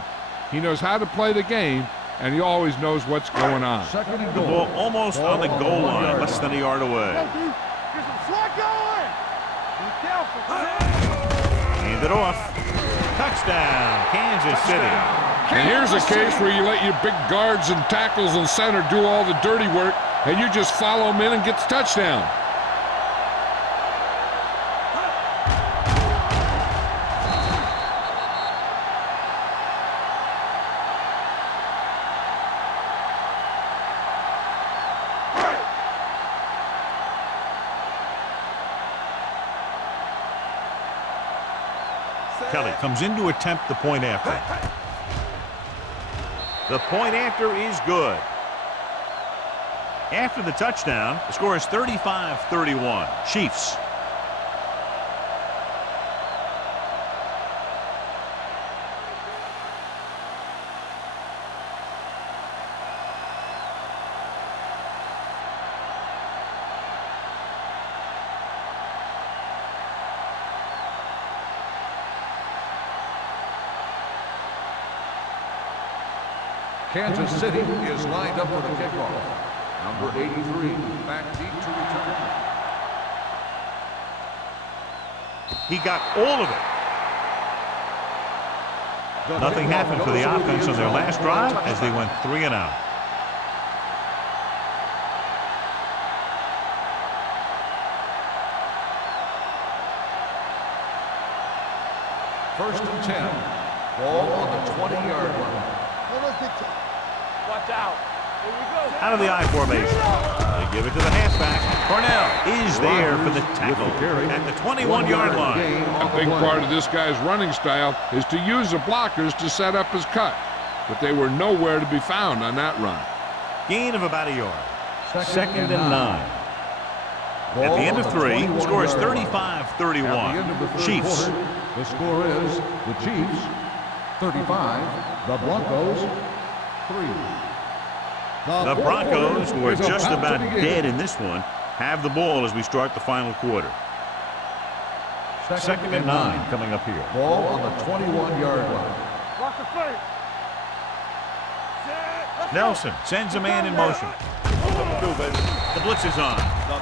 He knows how to play the game, and he always knows what's going on. Second and The goal. ball almost on the goal line, less than a yard away. Get some slack going. Be careful. Hand it off. Touchdown, Kansas City. And here's a case where you let your big guards and tackles and center do all the dirty work, and you just follow them in and get the touchdown. Kelly comes in to attempt the point after. The point after is good. After the touchdown, the score is 35-31. Chiefs. Kansas City is lined up for the kickoff. Number 83, back deep to return. He got all of it. Nothing happened for the offense on their last drive as they went 3 and out. First and 10. Ball on the 20-yard line. Watch out. Here we go. Out of the I formation. They give it to the halfback. Cornell is there for the tackle at the 21-yard line. A big part of this guy's running style is to use the blockers to set up his cut, but they were nowhere to be found on that run. Gain of about a yard. Second and 9. At the end of 3, score is 35-31. Chiefs. The score is the Chiefs 35, the Broncos 3. The Broncos, who are just about dead in this one, have the ball as we start the final quarter. Second and 9 coming up here. Ball on the 21-yard line. Watch the play. Nelson sends a man in motion. The blitz is on.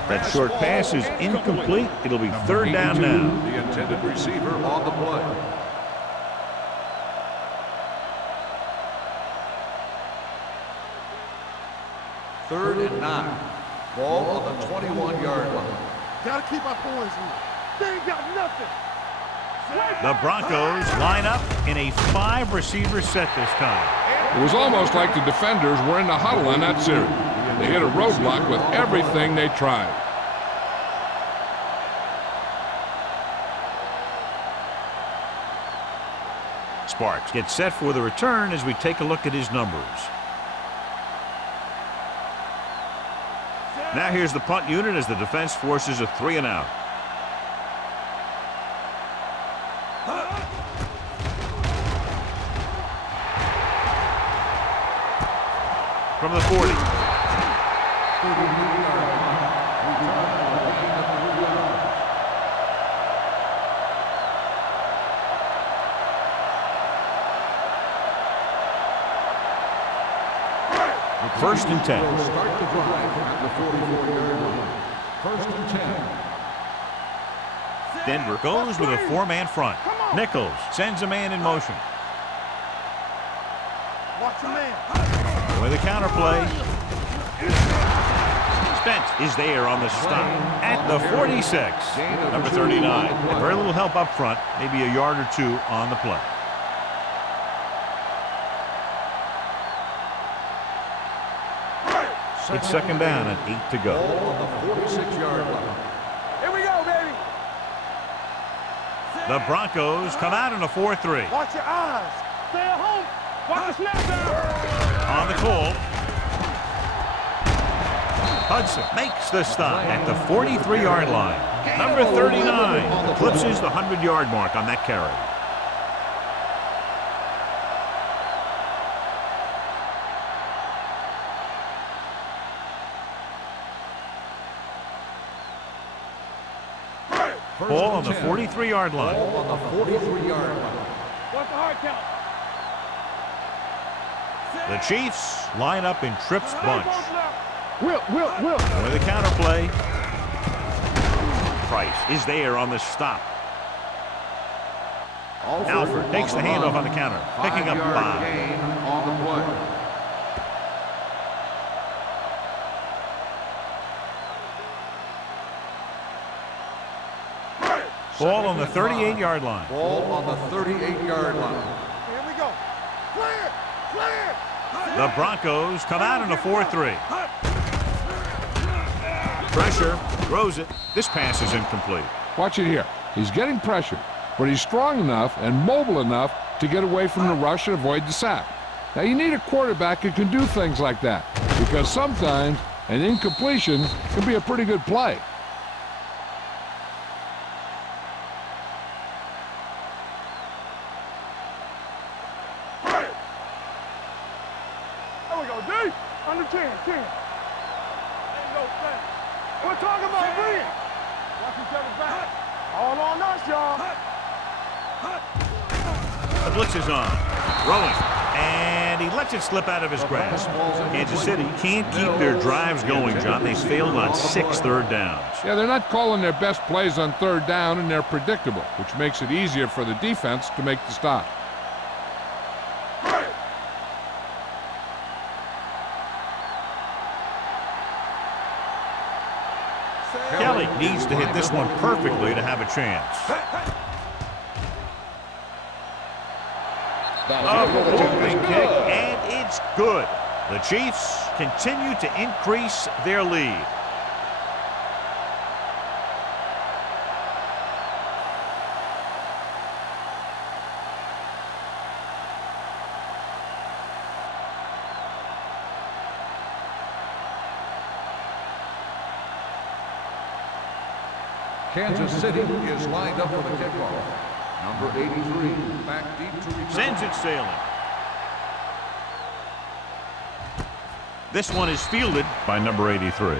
That short pass is incomplete. It'll be third down now. The intended receiver on the play. Third and 9. Ball on the 21-yard line. Gotta keep our points in. They ain't got nothing. The Broncos line up in a 5-receiver set this time. It was almost like the defenders were in the huddle in that series. They hit a roadblock with everything they tried. Sparks gets set for the return as we take a look at his numbers. Now here's the punt unit as the defense forces a 3 and out. From the 40. First and 10. Will start the drive at the 44-yard line. First and 10. Denver goes with a 4-man front. Nichols sends a man in motion. Watch your man. With a counter play. Spence is there on the stop at the 46. Number 39. And very little help up front, maybe a yard or 2 on the play. It's second down and 8 to go. Ball on the 46-yard line. Here we go, baby. The Broncos come out in a 4-3. Watch your eyes. Stay at home. Watch the snap down. On the call. Hudson makes the stop at the 43-yard line. Number 39 eclipses the 100-yard mark on that carry. Ball on the 43-yard line. Ball on the 43-yard line. Watch the hard count. The Chiefs line up in Tripp's bunch. Will. With a counter play. Price is there on the stop. Alford takes the handoff on the counter, picking up 5. Gain on the play. Ball on the 38-yard line. Ball on the 38-yard line. Here we go. Clear. The Broncos come out in a 4-3. Pressure, throws it. This pass is incomplete. Watch it here. He's getting pressure, but he's strong enough and mobile enough to get away from the rush and avoid the sack. Now, you need a quarterback who can do things like that, because sometimes an incompletion can be a pretty good play. There we go, D. Under 10. There you go, Frank. We're talking about brilliant. Watch each other back. All on us, y'all. The blitz is on. Throwing. And he lets it slip out of his grasp. Kansas City can't keep their drives going, John. They failed on 6 third downs. Yeah, they're not calling their best plays on third down, and they're predictable, which makes it easier for the defense to make the stop. Kelly needs to hit this one perfectly to have a chance. A moving kick, and it's good. The Chiefs continue to increase their lead. Kansas City is lined up for the kickoff. Number 83, back deep to return. Sends it sailing. This one is fielded by number 83.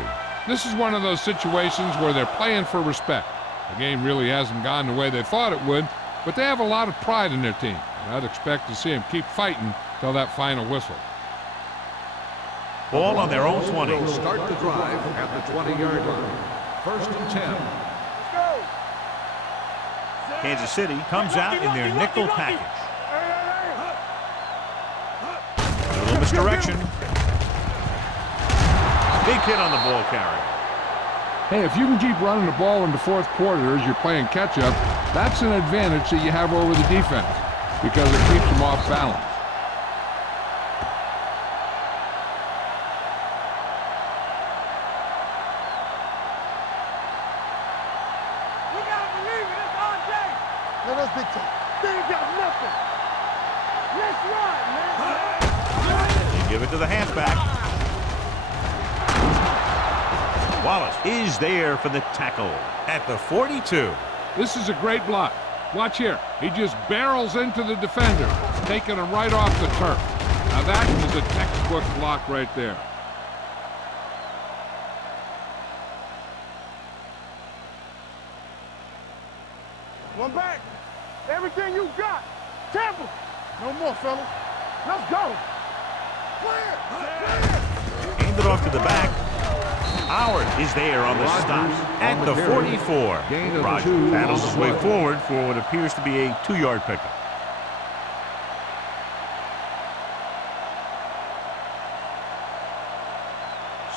This is one of those situations where they're playing for respect. The game really hasn't gone the way they thought it would, but they have a lot of pride in their team. And I'd expect to see them keep fighting till that final whistle. Ball on their own 20. Will start the drive at the 20-yard line. 1st and 10. Kansas City comes out in their nickel package. A little misdirection. Big hit on the ball carrier. Hey, if you can keep running the ball in the fourth quarter as you're playing catch-up, that's an advantage that you have over the defense because it keeps them off balance. Big time. They ain't got nothing. Let's ride, man. You give it to the halfback. Wallace is there for the tackle at the 42. This is a great block. Watch here. He just barrels into the defender, taking him right off the turf. Now that is a textbook block right there. One back. Everything you got. Temple. No more, fellas. Let's go. Clear. Aimed it off to the back. Howard is there on the stop at the 44. Rogers battles his way forward for what appears to be a 2-yard pickup.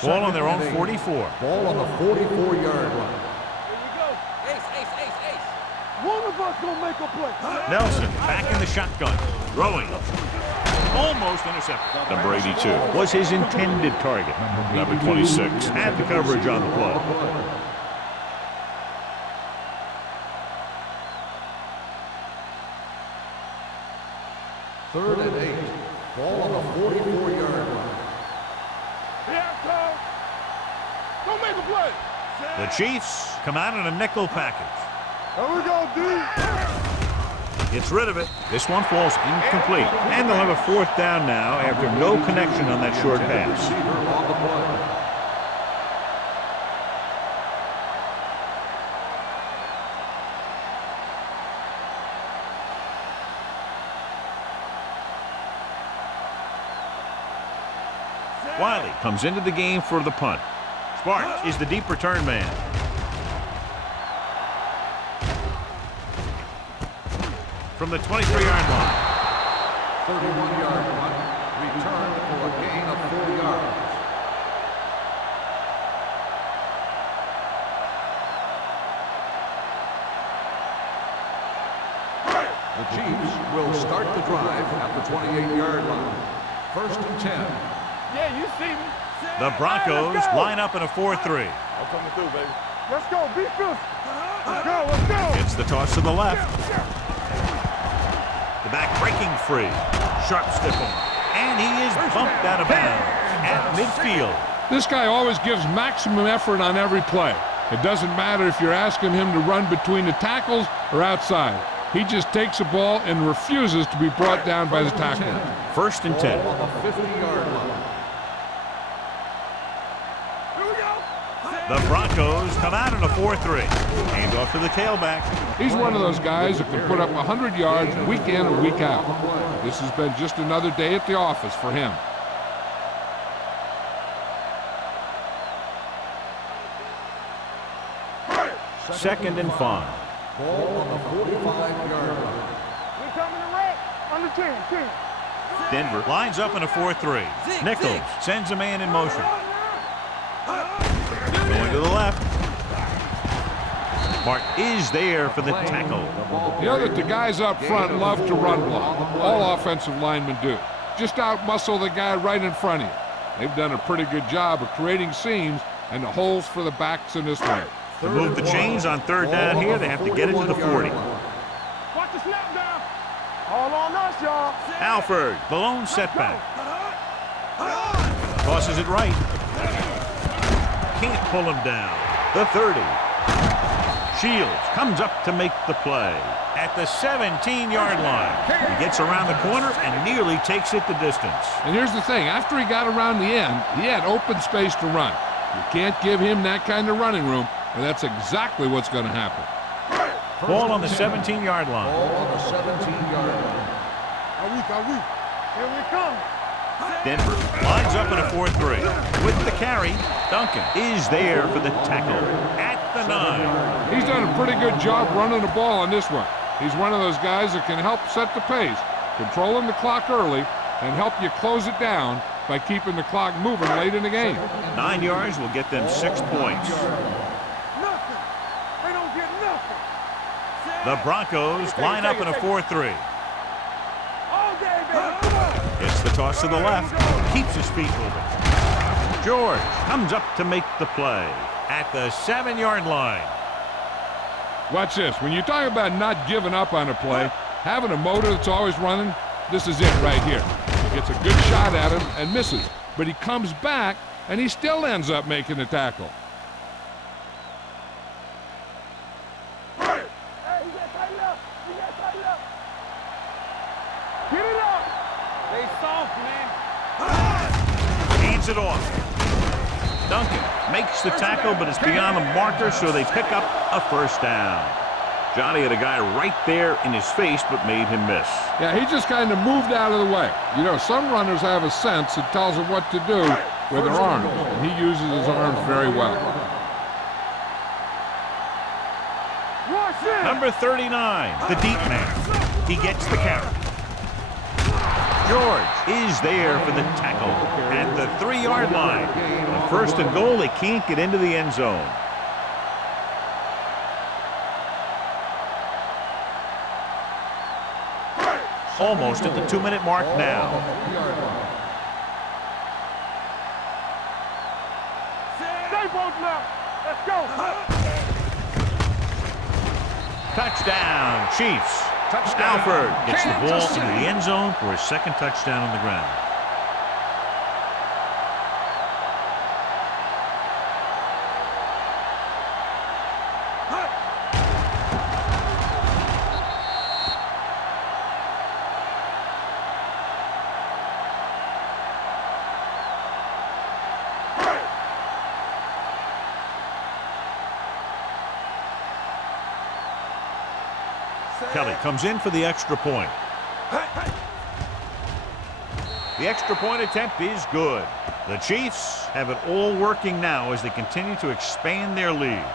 Ball on their own 44. Ball on the 44-yard line. One of us gonna make a play. Nelson back in the shotgun. Throwing. Almost intercepted. Number 82 was his intended target. Number 26 had the coverage on the play. Third and 8. Ball on the 44-yard line. Here it comes. Don't make a play. The Chiefs come out in a nickel package. Here we go, D. Gets rid of it. This one falls incomplete. And they'll have a 4th down now after no connection on that short pass. Receiver on the play. Wiley comes into the game for the punt. Sparks is the deep return man. From the 23-yard line. 31-yard punt. Return for a gain of 4 yards. The Chiefs will start the drive at the 28-yard line. 1st and 10. Yeah, you see me. The Broncos line up in a 4-3. I'm coming through, baby. Let's go. Be fierce. Let's go. Let's go. It's the toss to the left. The back breaking free. Sharp stiff arm. And he is bumped out of bounds at midfield. This guy always gives maximum effort on every play. It doesn't matter if you're asking him to run between the tackles or outside. He just takes the ball and refuses to be brought down by the tackler. 1st and 10. Ball on the 50-yard line. Here we go. The Broncos come out in a 4-3. Aimed off to the tailback. He's one of those guys that can put up 100 yards week in and week out. This has been just another day at the office for him. Second and 5. Ball on the 45-yard line. We coming to wreck on the 10. Denver lines up in a 4-3. Nichols sends a man in motion. Going to the left. Mark is there for the tackle. You know that the guys up front love to run block. All offensive linemen do. Just out-muscle the guy right in front of you. They've done a pretty good job of creating seams and the holes for the backs in this one. To move the chains on third down here, they have to get it to the 40. Watch the snap down. All on us, y'all. Alford, the lone setback. Tosses it right. Can't pull him down. The 30. Shields comes up to make the play at the 17-yard line. He gets around the corner and nearly takes it the distance. And here's the thing. After he got around the end, he had open space to run. You can't give him that kind of running room, and that's exactly what's going to happen. Ball on the 17-yard line. Ball on the 17-yard line. Here we come. Denver lines up in a 4-3. With the carry, Duncan is there for the tackle at the 9. He's done a pretty good job running the ball on this one. He's one of those guys that can help set the pace, controlling the clock early, and help you close it down by keeping the clock moving late in the game. 9 yards will get them 6 points. Nothing. They don't get nothing. The Broncos line up in a 4-3. All day, baby. Come on. It's the toss to the left. Keeps his feet moving. George comes up to make the play at the 7-yard line. Watch this. When you talk about not giving up on a play, having a motor that's always running, this is it right here. He gets a good shot at him and misses, but he comes back and he still ends up making the tackle. Hey, you got tighten up. You got tighten up. Get it up. They soft, man. Hands it off. Duncan makes the tackle, but it's beyond the marker, so they pick up a first down. Johnny had a guy right there in his face, but made him miss. Yeah, he just kind of moved out of the way. You know, some runners have a sense that tells them what to do with their arms, and he uses his arms very well. Watch this. Number 39, the deep man. He gets the carry. George is there for the tackle at the 3-yard line. On first and goal, they can't get into the end zone. Almost at the 2-minute mark now. Stay both now. Let's go. Touchdown, Chiefs. Alford gets the ball into the end zone for his second touchdown on the ground. Kelly comes in for the extra point. The extra point attempt is good. The Chiefs have it all working now as they continue to expand their lead.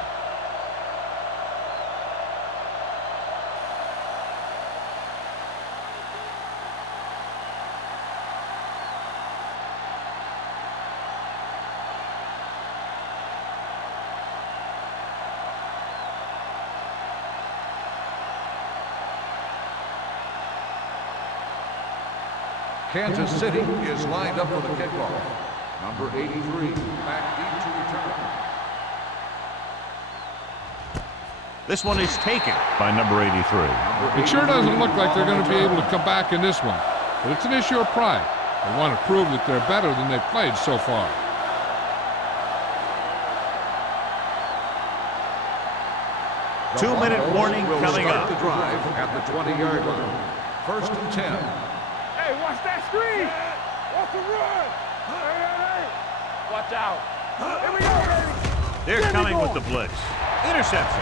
Kansas City is lined up for the kickoff. Number 83, back deep to return. This one is taken by number 83. It sure doesn't look like they're going to be able to come back in this one, but it's an issue of pride. They want to prove that they're better than they've played so far. Two-minute warning coming up. The drive at the 20-yard line. First and 10. Hey, watch that screen. Watch the run. Hey. Watch out. Here we go, baby. They're coming with the blitz. Interception.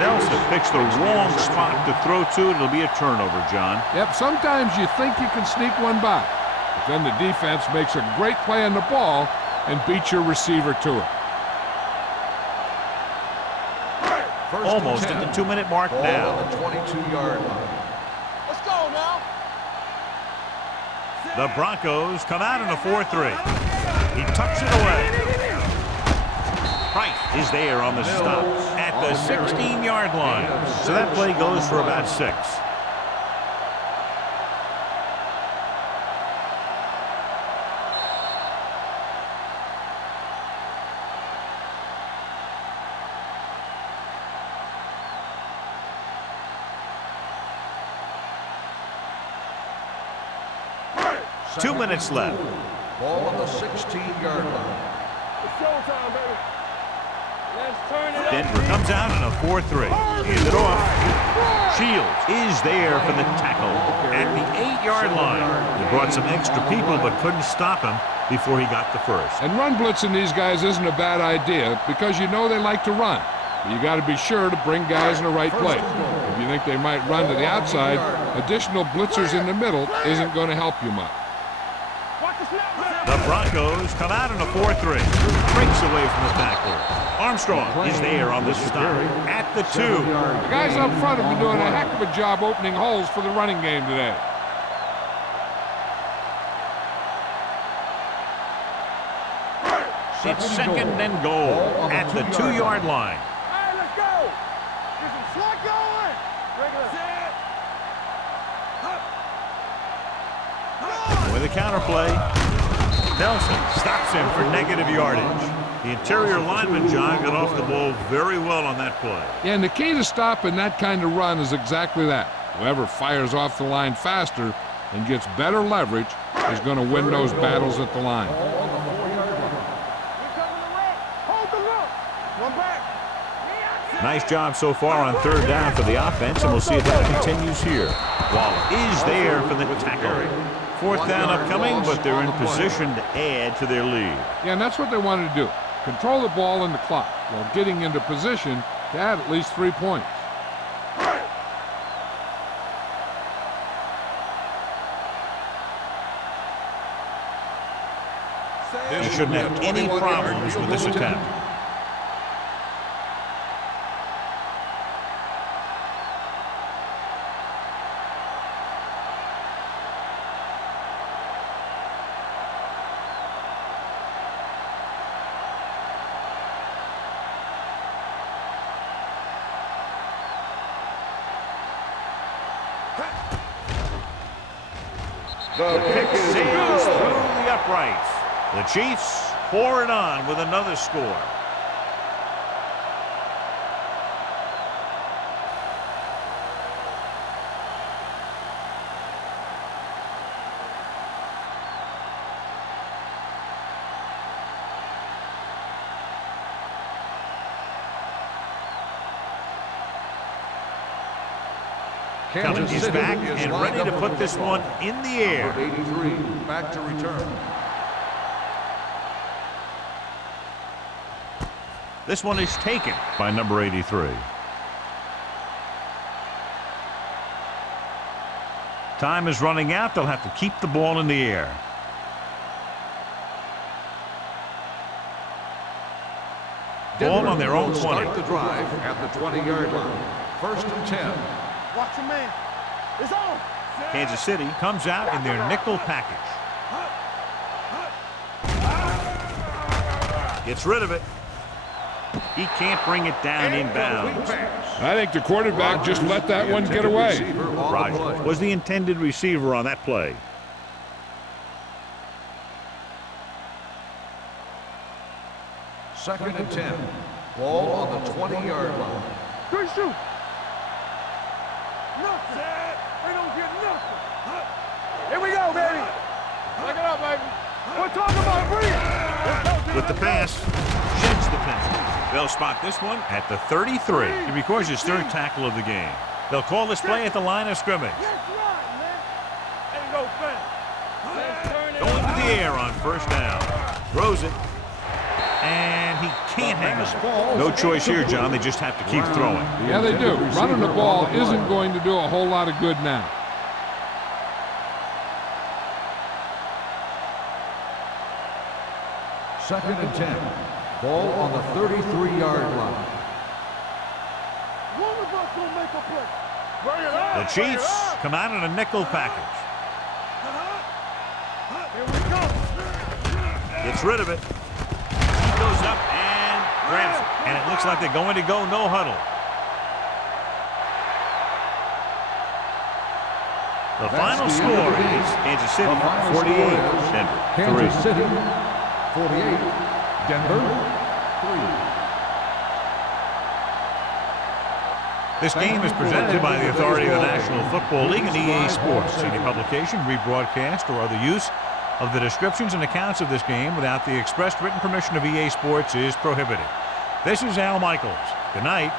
Nelson picks the wrong spot to throw to. It'll be a turnover, John. Yep, sometimes you think you can sneak one by, but then the defense makes a great play on the ball and beats your receiver to it. Almost at the 2-minute mark now. On the 22-yard line. Let's go now. The Broncos come out in a 4-3. He tucks it away. Price is there on the stop at the 16-yard line. So that play goes for about 6. Second 2 minutes left. Ball on the 16-yard line. It's showtime, baby. Let's turn it up. Denver comes out in a 4-3. Hand it off. Shields is there for the tackle at the 8-yard line. He brought some extra people but couldn't stop him before he got the first. And run blitzing these guys isn't a bad idea because you know they like to run. But you got to be sure to bring guys in the right place. If you think they might run to the outside, additional blitzers in the middle isn't going to help you much. The Broncos come out in a 4-3. Breaks away from the tackler. Armstrong is there on the stop at the 2. The guys up front have been doing a heck of a job opening holes for the running game today. It's second and goal at the 2-yard line. All right, let's go. Get some slot going. Regular. With a counter play, Nelson stops him for negative yardage. The interior lineman, John, got off the ball very well on that play. Yeah, and the key to stopping that kind of run is exactly that. Whoever fires off the line faster and gets better leverage is going to win those battles at the line. Hold the look. One back. Nice job so far on 3rd down for the offense, and we'll see if that continues here. Waller is there for the tackle. 4th down upcoming, but they're in position to add to their lead. Yeah, and that's what they wanted to do. Control the ball and the clock while getting into position to add at least 3 points. They shouldn't have any problems with this attempt. The kick sails through the uprights. The Chiefs pour it on with another score. Kansas is back and ready to put this one in the air. 83, back to return. This one is taken by number 83. Time is running out. They'll have to keep the ball in the air. Ball on their own 20. Start the drive at the 20-yard line. 1st and 10. Watch your man. It's on. Kansas City comes out in their nickel package. Gets rid of it. He can't bring it down inbounds. I think the quarterback just let that one get away. Rogers was the intended receiver on that play. Second and 10. Ball on the 20-yard line. Good shoot. Nothing. They don't get nothing. Here we go, baby. Look it up, baby. We're talking about breathe. With the pass, sheds the penalty. They'll spot this one at the 33. He records his 3rd tackle of the game. They'll call this play at the line of scrimmage. That's right, man. Ain't no thing. Let's turn it Going to the air on 1st down. Throws it. And he can't hang on. No choice here, John. They just have to keep throwing. Yeah, they do. Running the ball isn't going to do a whole lot of good now. Second and 10. Ball on the 33-yard line. One of us will make a play. Bring it up. The Chiefs come out in a nickel package. Here we go. Gets rid of it. He goes up and grabs it. And it looks like they're going to go no huddle. The final score is Kansas City 48, Denver 3. Kansas City 48, Denver 3. This game is presented by the authority of the National Football League and EA Sports. Any publication, rebroadcast, or other use of the descriptions and accounts of this game without the expressed written permission of EA Sports is prohibited. This is Al Michaels. Good night.